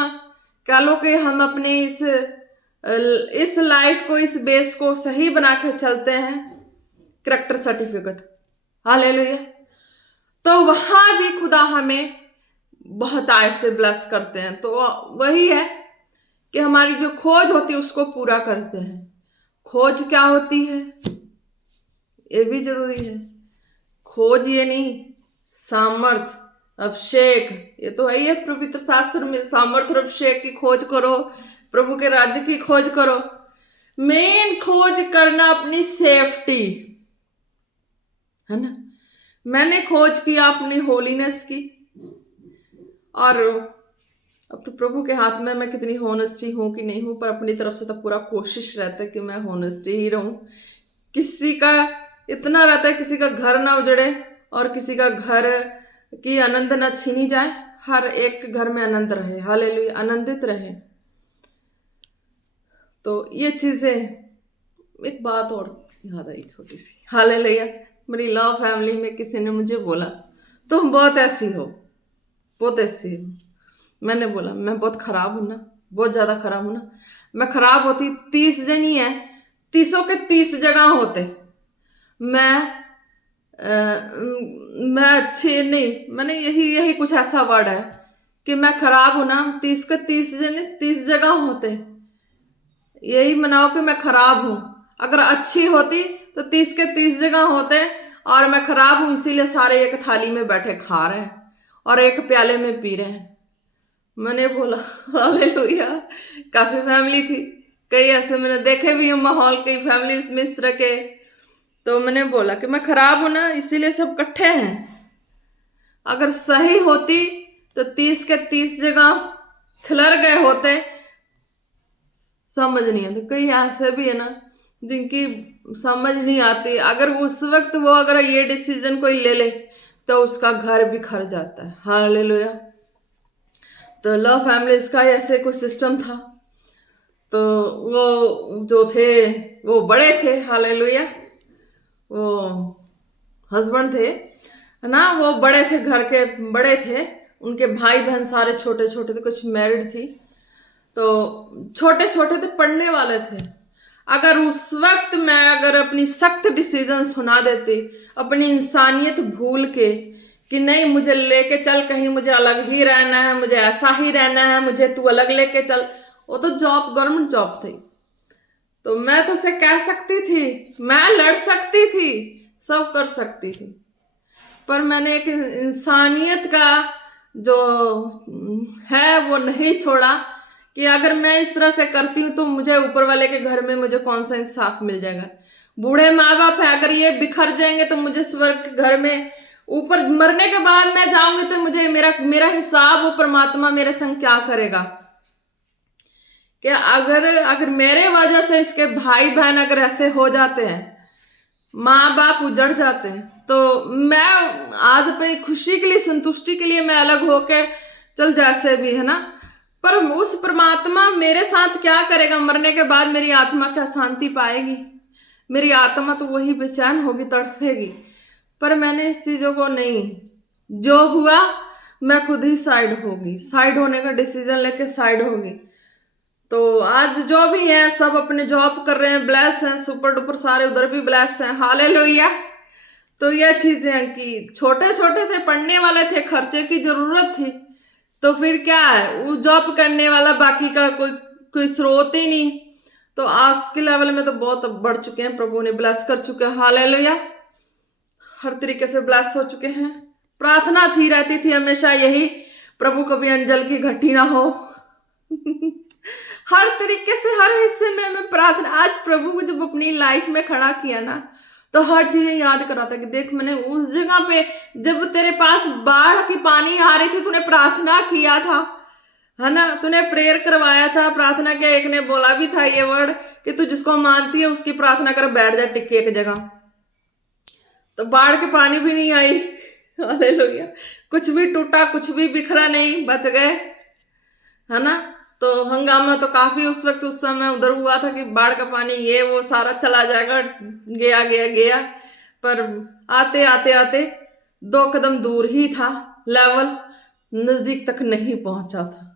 कह लो कि हम अपने इस लाइफ को, इस बेस को सही बना के चलते हैं, करैक्टर सर्टिफिकेट। हालेलुया। तो वहां भी खुदा हमें बहुत आय से ब्लेस करते हैं। तो वही है कि हमारी जो खोज होती है उसको पूरा करते हैं। खोज क्या होती है ये भी जरूरी है। खोज ये नहीं, सामर्थ, अभिषेक, ये तो है ही है पवित्र शास्त्र में, सामर्थ और अभिषेक की खोज करो, प्रभु के राज्य की खोज करो। मेन खोज करना अपनी सेफ्टी, है ना। मैंने खोज किया अपनी होलीनेस की, और अब तो प्रभु के हाथ में मैं कितनी होनेस्टी हूं कि नहीं हूं, पर अपनी तरफ से तो पूरा कोशिश रहता है कि मैं होनेस्टी ही रहूं। किसी का इतना रहता है किसी का घर ना उजड़े और किसी का घर की आनंद ना छीनी जाए, हर एक घर में आनंद रहे। हालेलुया, आनंदित रहे। तो ये चीजें, एक बात और याद आई छोटी सी। हालेलुया। मेरी लव फैमिली में किसी ने मुझे बोला, तुम बहुत ऐसी हो, बहुत ऐसी हो। मैंने बोला मैं बहुत खराब हूं ना, बहुत ज्यादा खराब हूं ना। मैं खराब होती 30 जनी है, 30 के 30 जगह होते। मैं अच्छी नहीं, मैंने यही कुछ ऐसा वर्ड है कि मैं खराब हूं ना, 30 के 30 जने 30 जगह होते। यही मनाओ कि मैं खराब हूं। अगर अच्छी होती तो 30 के 30 जगह होते, और मैं खराब हूं इसीलिए सारे एक थाली में बैठे खा रहे हैं और एक प्याले में पी रहे हैं। मैंने बोला हालेलुया। काफी फैमिली थी, कई ऐसे मैंने देखे भी हूँ माहौल, कई फैमिली में इस तरह के। तो मैंने बोला कि मैं खराब हूं ना इसीलिए सब इकट्ठे हैं। अगर सही होती तो 30 के 30 जगह खिलर गए होते। समझ नहीं आती, कई ऐसे भी है ना जिनकी समझ नहीं आती। अगर उस वक्त वो अगर ये डिसीजन कोई ले ले तो उसका घर बिखर जाता है। हालेलुया। तो लव फैमिलीज का ऐसे कोई सिस्टम था। तो वो जो थे वो बड़े थे। हालेलुया। वो हस्बैंड थे, है ना, वो बड़े थे, घर के बड़े थे। उनके भाई बहन सारे छोटे छोटे थे, कुछ मैरिड थी, तो छोटे छोटे थे, पढ़ने वाले थे। अगर उस वक्त मैं अगर अपनी सख्त डिसीजन सुना देती, अपनी इंसानियत भूल के कि नहीं मुझे लेके चल कहीं, मुझे अलग ही रहना है, मुझे ऐसा ही रहना है, मुझे तू अलग लेके चल। वो तो जॉब, गवर्नमेंट जॉब थी, तो मैं तो उसे कह सकती थी, मैं लड़ सकती थी, सब कर सकती थी, पर मैंने एक इंसानियत का जो है वो नहीं छोड़ा कि अगर मैं इस तरह से करती हूँ तो मुझे ऊपर वाले के घर में मुझे कौन सा इंसाफ मिल जाएगा। बूढ़े माँ बाप है, अगर ये बिखर जाएंगे तो मुझे स्वर्ग के घर में ऊपर मरने के बाद मैं जाऊंगी तो मुझे मेरा हिसाब वो परमात्मा मेरे संग क्या करेगा। कि अगर मेरे वजह से इसके भाई बहन अगर ऐसे हो जाते हैं, माँ बाप उजड़ जाते हैं, तो मैं आज अपनी खुशी के लिए, संतुष्टि के लिए मैं अलग होके चल जैसे भी, है ना, पर उस परमात्मा मेरे साथ क्या करेगा? मरने के बाद मेरी आत्मा क्या शांति पाएगी? मेरी आत्मा तो वही बेचैन होगी, तड़फेगी। पर मैंने इस चीजों को नहीं, जो हुआ मैं खुद ही साइड होने का डिसीजन लेके साइड होगी। तो आज जो भी है सब अपने जॉब कर रहे हैं, ब्लेस हैं, सुपर डुपर सारे उधर भी ब्लेस हैं, हालेलुया। तो यह चीजें हैं कि छोटे छोटे थे, पढ़ने वाले थे, खर्चे की जरूरत थी, तो फिर क्या है, वो जॉब करने वाला बाकी का कोई कोई स्रोत ही नहीं। तो आज के लेवल में तो बहुत बढ़ चुके हैं, प्रभु ने ब्लेस कर चुके हैं, हालेलुया। हर तरीके से ब्लेस हो चुके हैं। प्रार्थना थी, रहती थी हमेशा यही, प्रभु कभी अंजल की घटी ना हो। हर तरीके से हर हिस्से में मैं प्रार्थना, आज प्रभु को जब अपनी लाइफ में खड़ा किया ना, तो हर चीजें याद करा था कि देख मैंने उस जगह पे जब तेरे पास बाढ़ की पानी आ रही थी, तूने प्रार्थना किया था, है ना, तूने प्रेयर करवाया था, प्रार्थना किया। एक ने बोला भी था ये वर्ड कि तू जिसको मानती है उसकी प्रार्थना कर, बैठ जा टिक के एक जगह। तो बाढ़ के पानी भी नहीं आई, हालेलुया। कुछ भी टूटा, कुछ भी बिखरा नहीं, बच गए, है ना। तो हंगामा तो काफी उस वक्त उस समय उधर हुआ था कि बाढ़ का पानी ये वो सारा चला जाएगा, गया गया गया। पर आते आते आते 2 कदम दूर ही था लेवल, नजदीक तक नहीं पहुंचा था,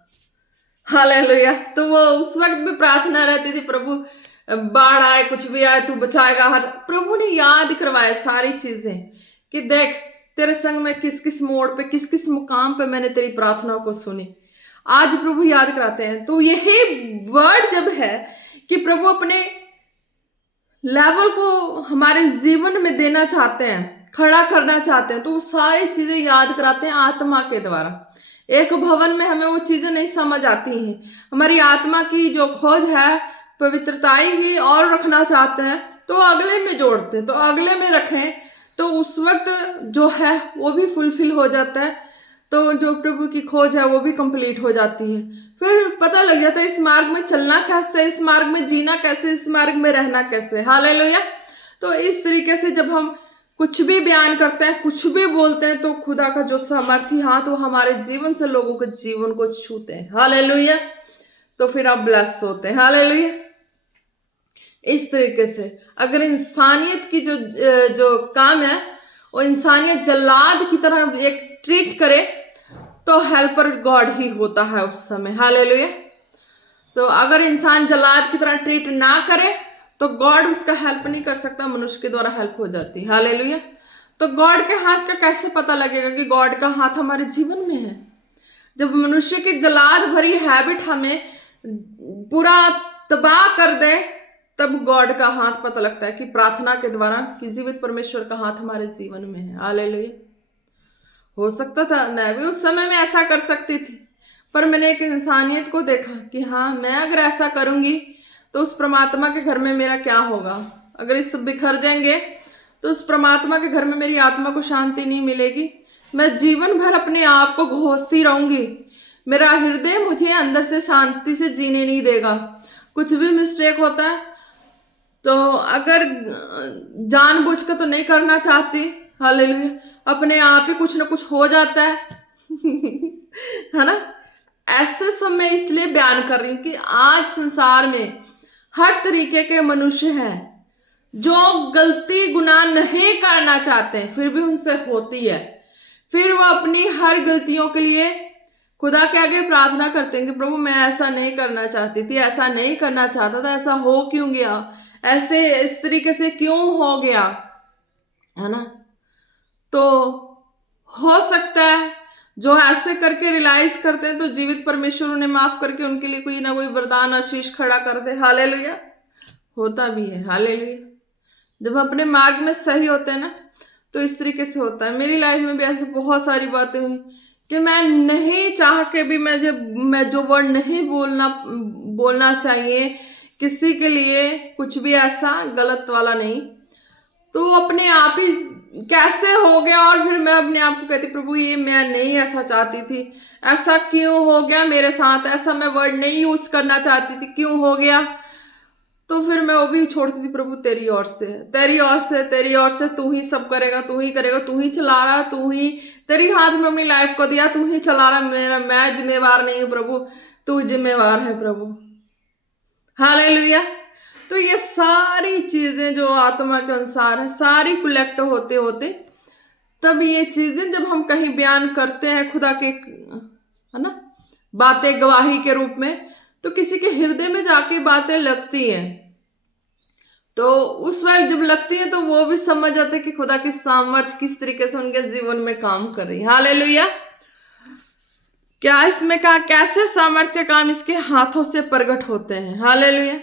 हालेलुया। तो वो उस वक्त भी प्रार्थना रहती थी, प्रभु बाढ़ आए कुछ भी आए तू बचाएगा। हर प्रभु ने याद करवाया सारी चीजें कि देख तेरे संग में किस किस मोड़ पे, किस किस मुकाम पे मैंने तेरी प्रार्थना को सुनी। आज प्रभु याद कराते हैं। तो यही वर्ड जब है कि प्रभु अपने लेवल को हमारे जीवन में देना चाहते हैं, खड़ा करना चाहते हैं, तो वो सारी चीजें याद कराते हैं आत्मा के द्वारा। एक भवन में हमें वो चीजें नहीं समझ आती हैं, हमारी आत्मा की जो खोज है पवित्रताई की और रखना चाहते हैं, तो अगले में जोड़ते हैं, तो अगले में रखें, तो उस वक्त जो है वो भी फुलफिल हो जाता है। तो जो प्रभु की खोज है वो भी कंप्लीट हो जाती है। फिर पता लग जाता है इस मार्ग में चलना कैसे, इस मार्ग में जीना कैसे, इस मार्ग में रहना कैसे, हालेलुया। तो इस तरीके से जब हम कुछ भी बयान करते हैं, कुछ भी बोलते हैं, तो खुदा का जो सामर्थ्य हाथ वो हमारे जीवन से लोगों के जीवन को छूते हैं, हालेलुया। तो फिर आप ब्लेस होते हैं, हालेलुया। इस तरीके से अगर इंसानियत की जो काम है वो इंसानियत जल्लाद की तरह एक ट्रीट करे, तो हेल्पर गॉड ही होता है उस समय, हालेलुया। तो अगर इंसान जल्लाद की तरह ट्रीट ना करे तो गॉड उसका हेल्प नहीं कर सकता, मनुष्य के द्वारा हेल्प हो जाती है, हालेलुया। तो गॉड के हाथ का कैसे पता लगेगा कि गॉड का हाथ हमारे जीवन में है? जब मनुष्य की जलाद भरी हैबिट हमें पूरा तबाह कर दे, तब गॉड का हाथ पता लगता है कि प्रार्थना के द्वारा कि जीवित परमेश्वर का हाथ हमारे जीवन में है, हालेलुया। हो सकता था मैं भी उस समय में ऐसा कर सकती थी, पर मैंने एक इंसानियत को देखा कि हाँ मैं अगर ऐसा करूंगी तो उस परमात्मा के घर में मेरा क्या होगा। अगर इस बिखर जाएंगे तो उस परमात्मा के घर में मेरी आत्मा को शांति नहीं मिलेगी, मैं जीवन भर अपने आप को घोंसती रहूंगी, मेरा हृदय मुझे अंदर से शांति से जीने नहीं देगा। कुछ भी मिस्टेक होता है तो अगर जानबूझ कर तो नहीं करना चाहती, हालेलुया, अपने आप ही कुछ ना कुछ हो जाता है है ना। ऐसे समय इसलिए बयान कर रही हूं कि आज संसार में हर तरीके के मनुष्य हैं जो गलती गुनाह नहीं करना चाहते, फिर भी उनसे होती है। फिर वो अपनी हर गलतियों के लिए खुदा के आगे प्रार्थना करते हैं कि प्रभु मैं ऐसा नहीं करना चाहती थी, ऐसा नहीं करना चाहता था, ऐसा हो क्यों गया, ऐसे इस तरीके से क्यों हो गया, है ना। तो हो सकता है जो ऐसे करके रियलाइज करते हैं तो जीवित परमेश्वर उन्हें माफ करके उनके लिए कोई ना कोई वरदान आशीष खड़ा कर दे, हालेलुया। होता भी है, हालेलुया। जब हम अपने मार्ग में सही होते हैं ना तो इस तरीके से होता है। मेरी लाइफ में भी ऐसे बहुत सारी बातें हुई कि मैं नहीं चाह के भी मैं जो वर्ड नहीं बोलना चाहिए किसी के लिए, कुछ भी ऐसा गलत वाला नहीं, तो अपने आप ही कैसे हो गया। और फिर मैं अपने आप को कहती प्रभु ये मैं नहीं ऐसा चाहती थी, ऐसा क्यों हो गया मेरे साथ, ऐसा मैं वर्ड नहीं यूज करना चाहती थी, क्यों हो गया। तो फिर मैं वो भी छोड़ती थी, प्रभु तेरी ओर से, तेरी ओर से, तेरी ओर से, तू ही सब करेगा, तू ही करेगा, तू ही चला रहा, तू ही, तेरी हाथ में अपनी लाइफ को दिया, तू ही चला रहा, मैं जिम्मेवार नहीं हूँ प्रभु, तू जिम्मेवार है प्रभु, हालेलुया। तो ये सारी चीजें जो आत्मा के अनुसार है सारी कलेक्ट होते होते तब ये चीजें जब हम कहीं बयान करते हैं खुदा के, है ना, बातें गवाही के रूप में, तो किसी के हृदय में जाके बातें लगती हैं। तो उस वक्त जब लगती है तो वो भी समझ जाते कि खुदा की सामर्थ्य किस तरीके से उनके जीवन में काम कर रही है। हालेलुया। क्या इसमें कहा, कैसे सामर्थ्य के काम इसके हाथों से प्रकट होते हैं। हालेलुया।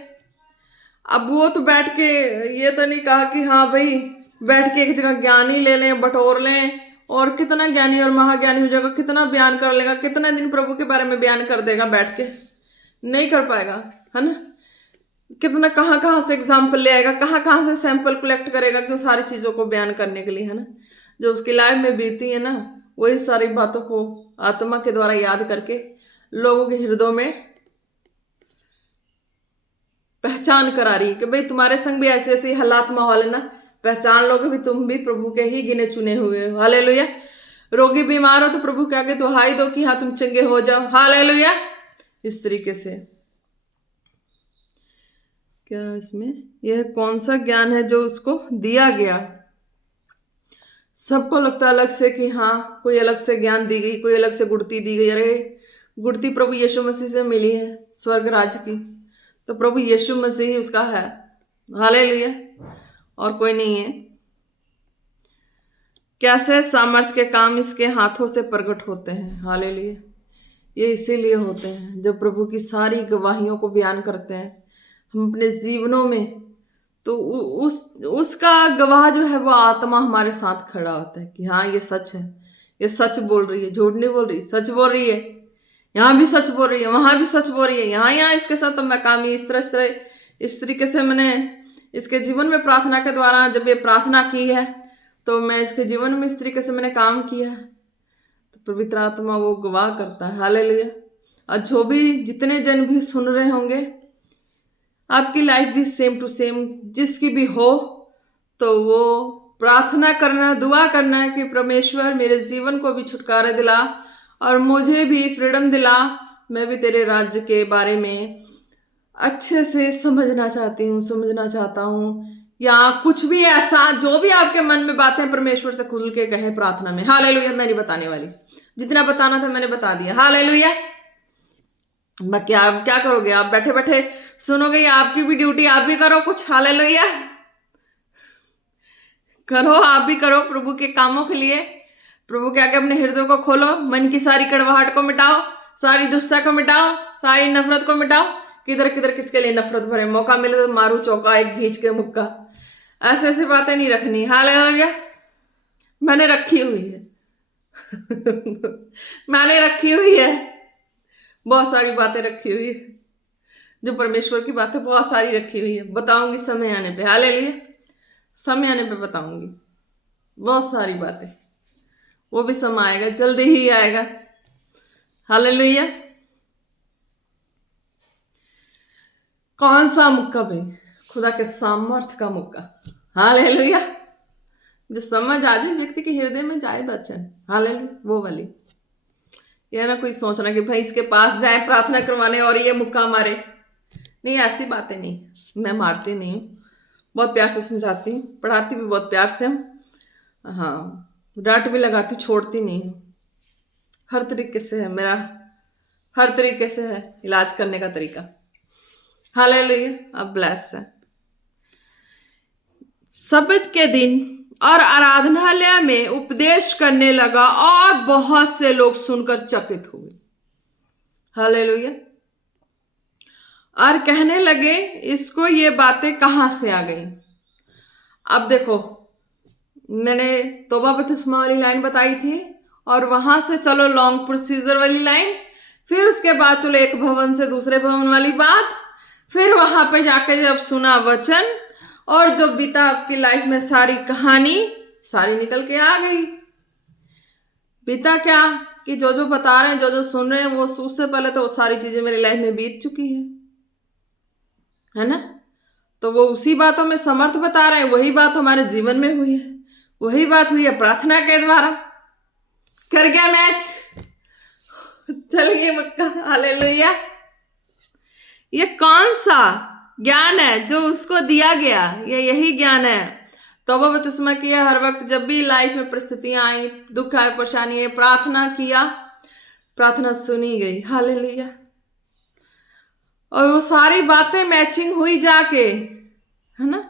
अब वो तो बैठ के ये तो नहीं कहा कि हाँ भाई बैठ के एक जगह ज्ञानी ले लें, बटोर लें, और कितना ज्ञानी और महाज्ञानी हो जाएगा, कितना बयान कर लेगा, कितना दिन प्रभु के बारे में बयान कर देगा बैठ के, नहीं कर पाएगा, है ना। कितना कहाँ कहाँ से एग्जाम्पल ले आएगा, कहाँ कहाँ से सैंपल कलेक्ट करेगा कि वो सारी चीज़ों को बयान करने के लिए, है ना। जो उसकी लाइफ में बीती है ना, वही सारी बातों को आत्मा के द्वारा याद करके लोगों के हृदयों में पहचान करा रही है कि भाई तुम्हारे संग भी ऐसे ऐसे हालात माहौल है ना, पहचान लो कि भी तुम भी प्रभु के ही गिने चुने हुए हो। हालेलुया। रोगी बीमार हो तो प्रभु के आगे दुहाई दो कि हाँ तुम चंगे हो जाओ। हालेलुया। इस तरीके से क्या इसमें यह कौन सा ज्ञान है जो उसको दिया गया। सबको लगता है अलग से कि हाँ कोई अलग से ज्ञान दी गई, कोई अलग से गुड़ती दी गई। अरे गुड़ती प्रभु यीशु मसीह से मिली है स्वर्ग राज्य की, तो प्रभु यीशु मसीह ही उसका है। हालेलुया। और कोई नहीं है। कैसे सामर्थ्य के काम इसके हाथों से प्रकट होते हैं। हालेलुया। ये इसीलिए होते हैं जब प्रभु की सारी गवाहियों को बयान करते हैं हम अपने जीवनों में, तो उसका गवाह जो है वो आत्मा हमारे साथ खड़ा होता है कि हाँ ये सच है, ये सच बोल रही है, झूठ नहीं बोल रही, सच बोल रही है, यहाँ भी सच बोल रही है, वहाँ भी सच बोल रही है, यहाँ इसके साथ तो मैं कामी इस तरीके से मैंने इसके जीवन में प्रार्थना के द्वारा जब ये प्रार्थना की है तो मैं इसके जीवन में इस तरीके से मैंने काम किया है, तो पवित्र आत्मा वो गवाह करता है। हालेलुया। और जो भी जितने जन भी सुन रहे होंगे, आपकी लाइफ भी सेम टू सेम जिसकी भी हो, तो वो प्रार्थना करना, दुआ करना है कि परमेश्वर मेरे जीवन को भी छुटकारा दिला और मुझे भी फ्रीडम दिला। मैं भी तेरे राज्य के बारे में अच्छे से समझना चाहता हूँ, या कुछ भी ऐसा जो भी आपके मन में बातें परमेश्वर से खुल के कहे प्रार्थना में। हालेलुया। मैं नहीं बताने वाली, जितना बताना था मैंने बता दिया। हालेलुया। बाकी आप क्या करोगे, आप बैठे बैठे सुनोगे, या आपकी भी ड्यूटी, आप भी करो कुछ। हालेलुया। करो, आप भी करो प्रभु के कामों के लिए। प्रभु के आगे अपने हृदय को खोलो, मन की सारी कड़वाहट को मिटाओ, सारी दुष्टता को मिटाओ, सारी नफरत को मिटाओ। किधर किधर किसके लिए नफरत भरे, मौका मिले तो मारू चौका एक खींच के मुक्का, ऐसे ऐसी बातें नहीं रखनी। हालेलुया। मैंने रखी हुई है मैंने रखी हुई है, बहुत सारी बातें रखी हुई है, जो परमेश्वर की बातें बहुत सारी रखी हुई है। बताऊंगी समय आने पे। हालेलुया। समय आने पे बताऊंगी बहुत सारी बातें, वो भी समय आएगा, जल्दी ही आएगा। हालेलुया। कौन सा मुक्का भाई? खुदा के सामर्थ्य का मुक्का। हालेलुया। जो समझ आ जाए व्यक्ति के हृदय में जाए वचन। हालेलुया। वो वाली, यह ना कोई सोचना कि भाई इसके पास जाए प्रार्थना करवाने और ये मुक्का मारे, नहीं, ऐसी बातें नहीं। मैं मारती नहीं हूँ, बहुत प्यार से समझाती हूँ, पढ़ाती भी बहुत प्यार से हूँ, हाँ, डांट भी लगाती, छोड़ती नहीं हूँ। हर तरीके से है मेरा, हर तरीके से है इलाज करने का तरीका। हालेलुया। अब ब्लेस है। सब्त के दिन और आराधनालय में उपदेश करने लगा और बहुत से लोग सुनकर चकित हुए। हालेलुया। और कहने लगे इसको ये बातें कहाँ से आ गई। अब देखो, मैंने तोबा बपतिस्मा वाली लाइन बताई थी, और वहां से चलो लॉन्ग प्रोसीजर वाली लाइन, फिर उसके बाद चलो एक भवन से दूसरे भवन वाली बात, फिर वहां पे जाके जब सुना वचन और जो बीता आपकी लाइफ में सारी कहानी सारी निकल के आ गई। बीता क्या कि जो बता रहे हैं, जो सुन रहे हैं, वो उससे पहले तो वो सारी चीजें मेरी लाइफ में बीत चुकी है ना। तो वो उसी बातों में समर्थ बता रहे हैं, वही बात हमारे जीवन में हुई है, वही बात हुई है प्रार्थना के द्वारा। कर गया मैच, चल गई मक्का। हालेलुया। ये कौन सा ज्ञान है जो उसको दिया गया, ये यही ज्ञान है। तौबा बपतिस्मा किया, हर वक्त जब भी लाइफ में परिस्थितियां आई, दुख आए, परेशानी आई, प्रार्थना किया, प्रार्थना सुनी गई। हालेलुया। और वो सारी बातें मैचिंग हुई जाके, है ना।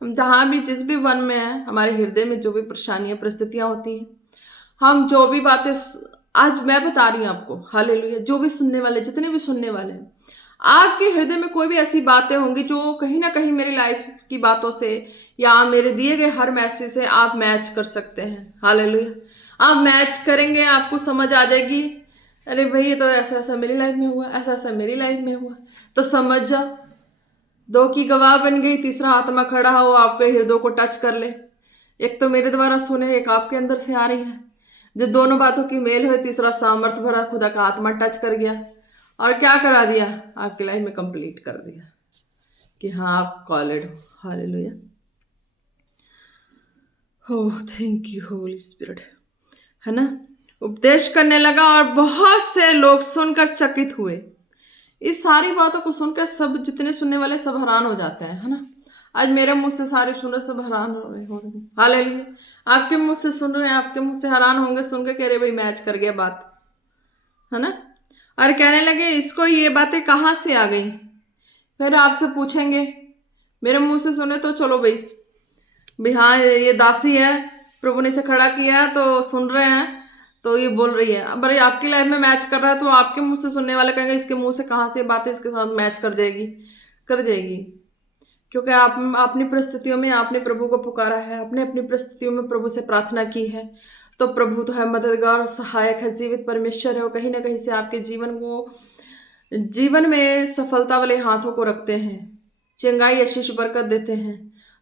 हम जहाँ भी जिस भी वन में है, हमारे हृदय में जो भी परेशानियां परिस्थितियां होती हैं, हम जो भी बातें आज मैं बता रही हूँ आपको, हालेलुया, जो भी सुनने वाले, जितने भी सुनने वाले हैं, आपके हृदय में कोई भी ऐसी बातें होंगी जो कहीं ना कहीं मेरी लाइफ की बातों से या मेरे दिए गए हर मैसेज से आप मैच कर सकते हैं। हालेलुया। आप मैच करेंगे, आपको समझ आ जाएगी, अरे भाई ये तो ऐसा ऐसा मेरी लाइफ में हुआ, ऐसा ऐसा मेरी लाइफ में हुआ, तो समझ जाओ। दो की गवाह बन गई, तीसरा आत्मा खड़ा हो आपके हृदय को टच कर ले। एक तो मेरे द्वारा सुने, एक आपके अंदर से आ रही है। जब दोनों बातों की मेल हुई, तीसरा सामर्थ्य भरा खुदा का आत्मा टच कर गया और क्या करा दिया, आपकी लाइफ में कंप्लीट कर दिया कि हाँ आप कॉलेड हो। Hallelujah. Oh thank you Holi spirit, है ना। उपदेश करने लगा और बहुत से लोग सुनकर चकित हुए। इस सारी बातों को सुनकर सब जितने सुनने वाले सब हैरान हो जाते हैं, है ना। आज मेरे मुंह से सारे सुन रहे, सब हैरान हो रहे। हालेलुया। आपके मुंह से सुन रहे हैं, आपके मुंह से हैरान होंगे सुन के, कह रहे भाई मैच कर गया बात, है ना। और कहने लगे इसको ये बातें कहाँ से आ गई। फिर आपसे पूछेंगे, मेरे मुंह से सुने तो चलो भाई हाँ ये दासी है, प्रभु ने इसे खड़ा किया तो सुन रहे हैं, तो ये बोल रही है। अब आपकी लाइफ में मैच कर रहा है, तो आपके मुंह से सुनने वाले कहेंगे इसके मुंह से कहाँ से बातें इसके साथ मैच कर जाएगी, कर जाएगी। क्योंकि आप अपनी परिस्थितियों में आपने प्रभु को पुकारा है, अपने अपनी परिस्थितियों में प्रभु से प्रार्थना की है, तो प्रभु तो है मददगार, सहायक है, जीवित परमेश्वर है। वो कहीं ना कहीं से आपके जीवन में सफलता वाले हाथों को रखते हैं, चंगाई आशीष बरकत देते हैं।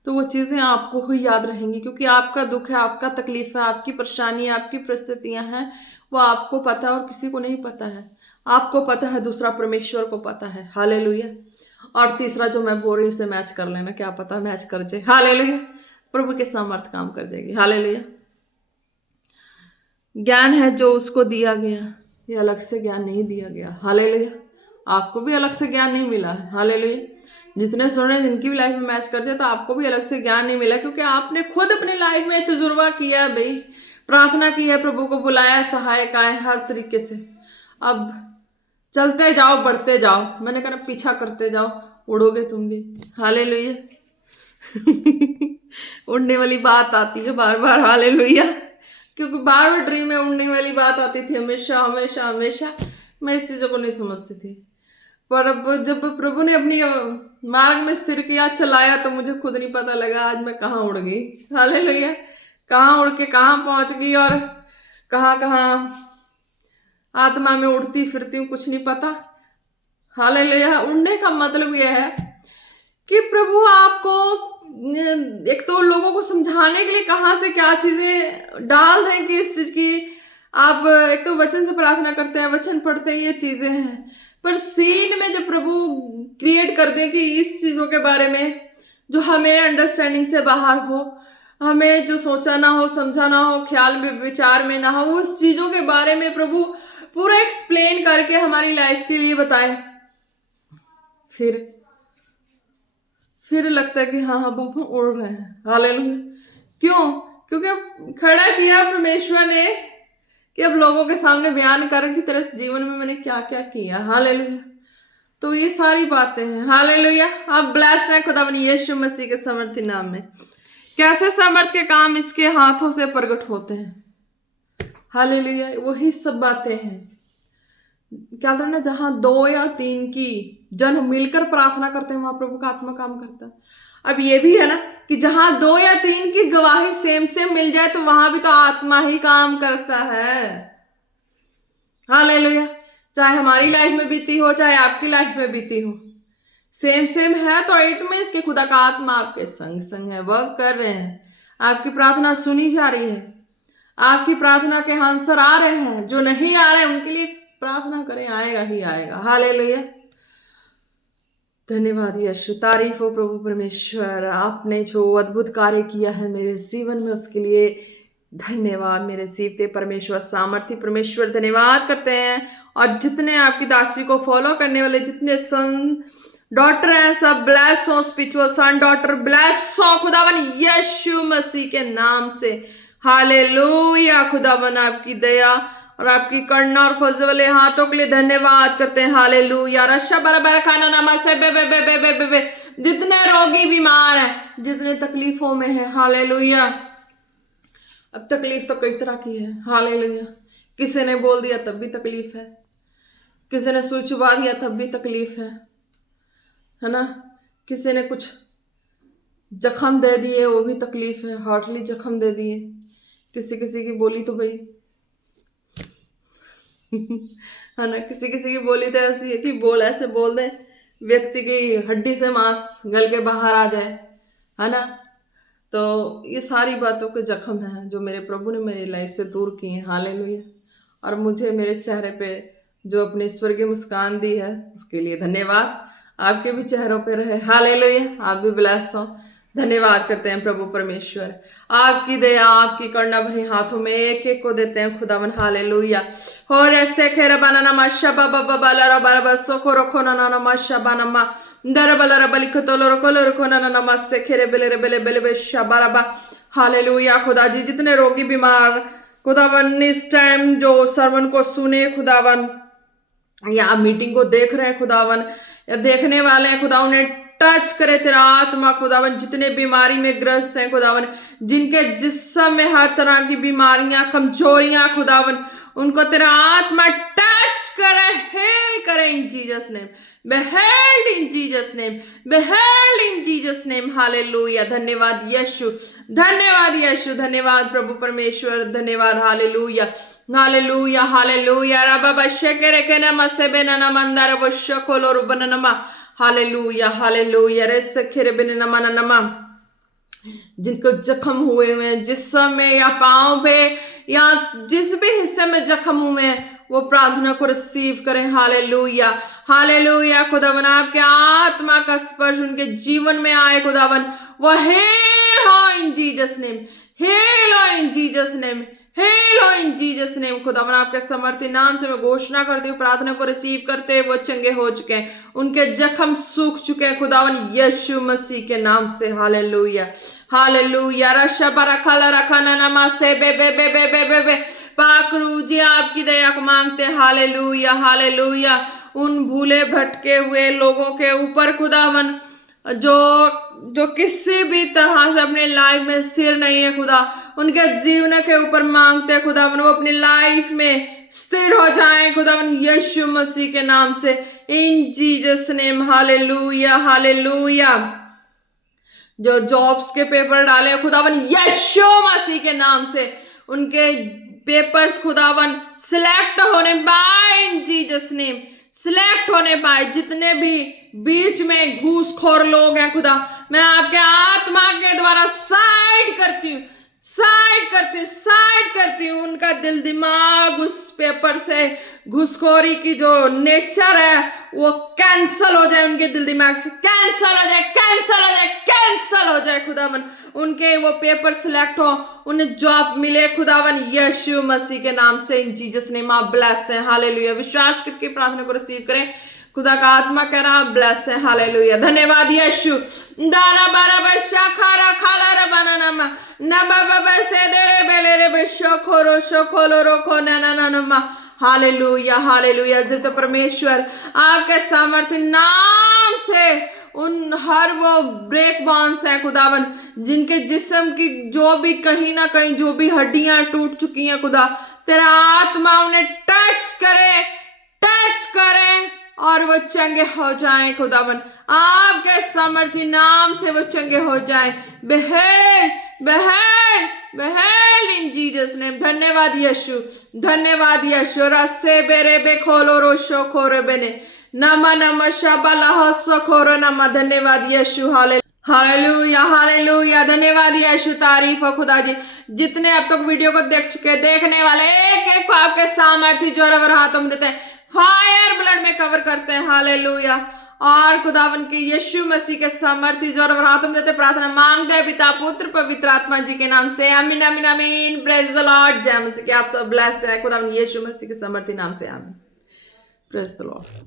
तो वो चीज़ें आपको ही याद रहेंगी, क्योंकि आपका दुख है, आपका तकलीफ है, आपकी परेशानी, आपकी परिस्थितियां हैं, वो आपको पता है और किसी को नहीं पता है। आपको पता है, दूसरा परमेश्वर को पता है। हालेलुया। और तीसरा जो मैं बोल रही हूँ उसे मैच कर लेना, क्या पता मैच कर जाए। हालेलुया। प्रभु के सामर्थ काम कर जाएगी। हालेलुया। ज्ञान है जो उसको दिया गया, ये अलग से ज्ञान नहीं दिया गया। हालेलुया। आपको भी अलग से ज्ञान नहीं मिला है। हालेलुया। जितने सुन रहे हैं, जिनकी भी लाइफ में मैच करते हैं, तो आपको भी अलग से ज्ञान नहीं मिला, क्योंकि आपने खुद अपनी लाइफ में तजुर्बा किया भाई, प्रार्थना की है, प्रभु को बुलाया, सहायक आए हर तरीके से। अब चलते जाओ, बढ़ते जाओ, मैंने कहा पीछा करते जाओ, उड़ोगे तुम भी। हालेलुया। उड़ने वाली बात आती है बार बार। हालेलुया। क्योंकि बार बार ड्रीम में उड़ने वाली बात आती थी हमेशा हमेशा हमेशा। मैं इस चीज़ों को नहीं समझती थी, पर अब जब प्रभु ने अपनी मार्ग में स्थिर किया, चलाया, तो मुझे खुद नहीं पता लगा आज मैं कहाँ उड़ गई। हालेलुया। कहाँ उड़ के कहाँ पहुँच गई और कहाँ कहाँ आत्मा में उड़ती फिरती हूँ, कुछ नहीं पता। हालेलुया। उड़ने का मतलब यह है कि प्रभु आपको एक तो लोगों को समझाने के लिए कहाँ से क्या चीज़ें डाल दें कि इस चीज़ की आप एक तो वचन से प्रार्थना करते हैं, वचन पढ़ते हैं, ये चीज़ें हैं, पर सीन में जब प्रभु क्रिएट कर दे कि इस चीज़ों के बारे में जो हमें अंडरस्टैंडिंग से बाहर हो, हमें जो सोचा ना हो, समझा ना हो, ख्याल में विचार में ना हो, उस चीज़ों के बारे में प्रभु पूरा एक्सप्लेन करके हमारी लाइफ के लिए बताए, फिर लगता है कि हाँ हाँ बाबू उड़ रहे हैं। हालेलुया। क्यों? क्योंकि अब खड़ा किया परमेश्वर ने कि अब लोगों के सामने बयान करें कि तेरे जीवन में मैंने क्या क्या किया। हालेलुया। तो ये सारी बातें हैं। हालेलुया। आप ब्लेस हैं खुदा अपनी यीशु मसीह के समर्थी नाम में। कैसे समर्थ के काम इसके हाथों से प्रकट होते हैं। हालेलुया। वही सब बातें हैं, क्या कहते हैं, जहां 2 या 3 की जन मिलकर प्रार्थना करते हैं, वहां प्रभु का आत्मा काम करता है। अब ये भी है ना कि जहां 2 या 3 की गवाही सेम मिल जाए, तो वहां भी तो आत्मा ही काम करता है। हालेलुया। चाहे हमारी लाइफ में बीती हो, चाहे आपकी लाइफ में बीती हो, सेम है, तो इट मींस कि खुदा का आत्मा आपके संग है, वर्क कर रहे हैं, आपकी प्रार्थना सुनी जा रही है, आपकी प्रार्थना के आंसर आ रहे हैं। जो नहीं आ रहे हैं उनके लिए प्रार्थना करें, आएगा ही आएगा। हालेलुया। धन्यवाद यीशु। तारीफ हो प्रभु परमेश्वर, आपने जो अद्भुत कार्य किया है मेरे जीवन में, उसके लिए धन्यवाद। मेरे जीवते परमेश्वर, सामर्थ्य परमेश्वर, धन्यवाद करते हैं। और जितने आपकी दासी को फॉलो करने वाले, जितने डॉटर हैं सब ब्लेस हो, स्पिरिचुअल सन डॉटर ब्लेस हो खुदावन यीशु मसीह के नाम से। हालेलुया खुदावन आपकी दया और आपकी करुणा और फजल वाले हाथों के लिए धन्यवाद करते हैं। हालेलुया रशा बराबर खाना नामा से बे बे बे बे बे बे बे जितने रोगी बीमार हैं, जितने तकलीफों में हैं, हालेलुया। अब तकलीफ तो कई तरह की है, हालेलुया। किसी ने बोल दिया तब भी तकलीफ है, किसी ने सुई चुबा दिया तब भी तकलीफ है ना। किसी ने कुछ जख्म दे दिए वो भी तकलीफ है, हार्टली जख्म दे दिए। किसी किसी की बोली तो भाई है ना, किसी किसी की बोली तो ऐसी है कि बोल ऐसे बोल दे व्यक्ति की हड्डी से मांस गल के बाहर आ जाए, है ना। तो ये सारी बातों के जख्म हैं जो मेरे प्रभु ने मेरी लाइफ से दूर किए हैं, हालेलुया। और मुझे मेरे चेहरे पे जो अपनी स्वर्गीय मुस्कान दी है उसके लिए धन्यवाद। आपके भी चेहरों पे रहे, हालेलुया। आप भी ब्लेस हो। धन्यवाद करते हैं प्रभु परमेश्वर, आपकी दया आपकी करुणा भरे हाथों में एक एक को देते हैं खुदावन, हालेलुया। और ऐसे खेर बाना नमा शबा बाबा बाला रबा रबा सोको रखो ना नमा शबा नमा दर बला रबा लिखो तो रखो रखो ना नमा से खेरे बेले बेले बेले बे शबा रबा, हालेलुया। खुदा जी जितने रोगी बीमार खुदावन इस टाइम जो सर्वन को सुने खुदावन, या मीटिंग को देख रहे हैं खुदावन या देखने वाले हैं खुदा, उन्हें टच करे तेरा आत्मा खुदावन। जितने बीमारी में ग्रस्त हैं खुदावन, जिनके जिस्म में हर तरह की बीमारियां कमजोरियां खुदावन, उनको तेरा आत्मा टच करे, हेल करे इन Jesus name, beheld in Jesus name, beheld in Jesus name, hallelujah. धन्यवाद यीशु, धन्यवाद यीशु, धन्यवाद प्रभु परमेश्वर, धन्यवाद, हालेलुया हालेलुया हालेलुया। रबा बशे करे के नम से बेना नमंदर बशो कोलो रुबन नमा, हालेलुया हालेलुया। रेस खेरे बेने नमा नमा, जिनको जख्म हुए हैं जिस्म में या पाँव पे या जिस भी हिस्से में जख्म हुए हैं वो प्रार्थना को रिसीव करें, हालेलुया हालेलुया। खुदावन आपके आत्मा का स्पर्श उनके जीवन में आए खुदावन, वो हेल हो इन जीसस नेम, हेल हो इन जीसस नेम, हेल हो इन जीसस नेम। खुदावन आपके समर्थी नाम से मैं घोषणा करती हूँ, प्रार्थना को रिसीव करते वो चंगे हो चुके हैं, उनके जख्म सूख चुके हैं खुदावन यीशु मसीह के नाम से, हालेलुया हालेलुया। रशा बरखाला रखा नमा से बे बे बे बे बे बे बे पाकरू जी आपकी दया को मांगते, हालेलुया हालेलुया। उन भूले भटके हुए लोगों के ऊपर खुदावन जो किसी भी तरह से अपने लाइफ में स्थिर नहीं है खुदा, उनके जीवन के ऊपर मांगते खुदावन वो अपनी लाइफ में स्थिर हो जाएं खुदावन यीशु मसीह के नाम से, इन जीसस नेम, हालेलुया हालेलुया। जो जॉब्स के पेपर डाले खुदावन यीशु मसीह के नाम से उनके पेपर्स खुदावन सिलेक्ट होने पाए, इन जीसस नेम सिलेक्ट होने पाए। जितने भी बीच में घूसखोर लोग हैं खुदा, मैं आपके आत्मा के द्वारा साइड करती हूँ, साइड करती हूँ, साइड करती हूँ। उनका दिल दिमाग उस पेपर से घुसखोरी की जो नेचर है वो कैंसल हो जाए, उनके दिल दिमाग से कैंसल हो जाए, कैंसल हो जाए, कैंसल हो जाए खुदावन। उनके वो पेपर सिलेक्ट हो, उन्हें जॉब मिले खुदावन यीशु मसीह के नाम से, इन जीसस नेम आप ब्लेस है, हालेलुया। विश्वास करके प्रार्थना को रिसीव करें, खुदा का आत्मा कह रहा ब्लेस है, हालेलुया। धन्यवाद यीशु। दारा बारा बशा खारा खाला रे बनाना ना बाबा से दे रे बेले रे बेशो खोरो शो खोलो रोको ना ना ना ना, हालेलुया हालेलुया। जब तो परमेश्वर आपके सामर्थ्य नाम से उन हर वो ब्रेक बॉन्स है खुदावन, जिनके जिस्म की जो भी कहीं ना कहीं जो भी हड्डियां टूट चुकी हैं खुदा, तेरा आत्मा उन्हें टच करे, टच करे और वो चंगे हो जाएं खुदावन, आपके सामर्थ्य नाम से वो चंगे हो जाएं। बहेल बहेल बहेल इन जीसस नेम। धन्यवाद यीशु, धन्यवाद यीशु। रस्से बेरे बे खोलो रोशो खोरे बेने नमा नमा शाबाला हस्सो खोरो नमा। धन्यवाद यीशु, हालेलुया हालेलुया। धन्यवाद यीशु, तारीफ हो खुदा जी। जितने अब तक वीडियो को देख चुके देखने वाले एक एक को आपके सामर्थ्य जोरावर हाथों में देते हैं, फायर ब्लड में कवर करते हैं, हालेलुया। और खुदावन के यीशु मसीह के सामर्थ्य जोरावर हाथों में देते प्रार्थना मांगते हैं पिता पुत्र पवित्र आत्मा जी के नाम से, आमीन आमीन आमीन। Praise the Lord. जय मसीह के आप सब ब्लेस है खुदावन यीशु मसीह के सामर्थ्य नाम से, आमीन। Praise the Lord.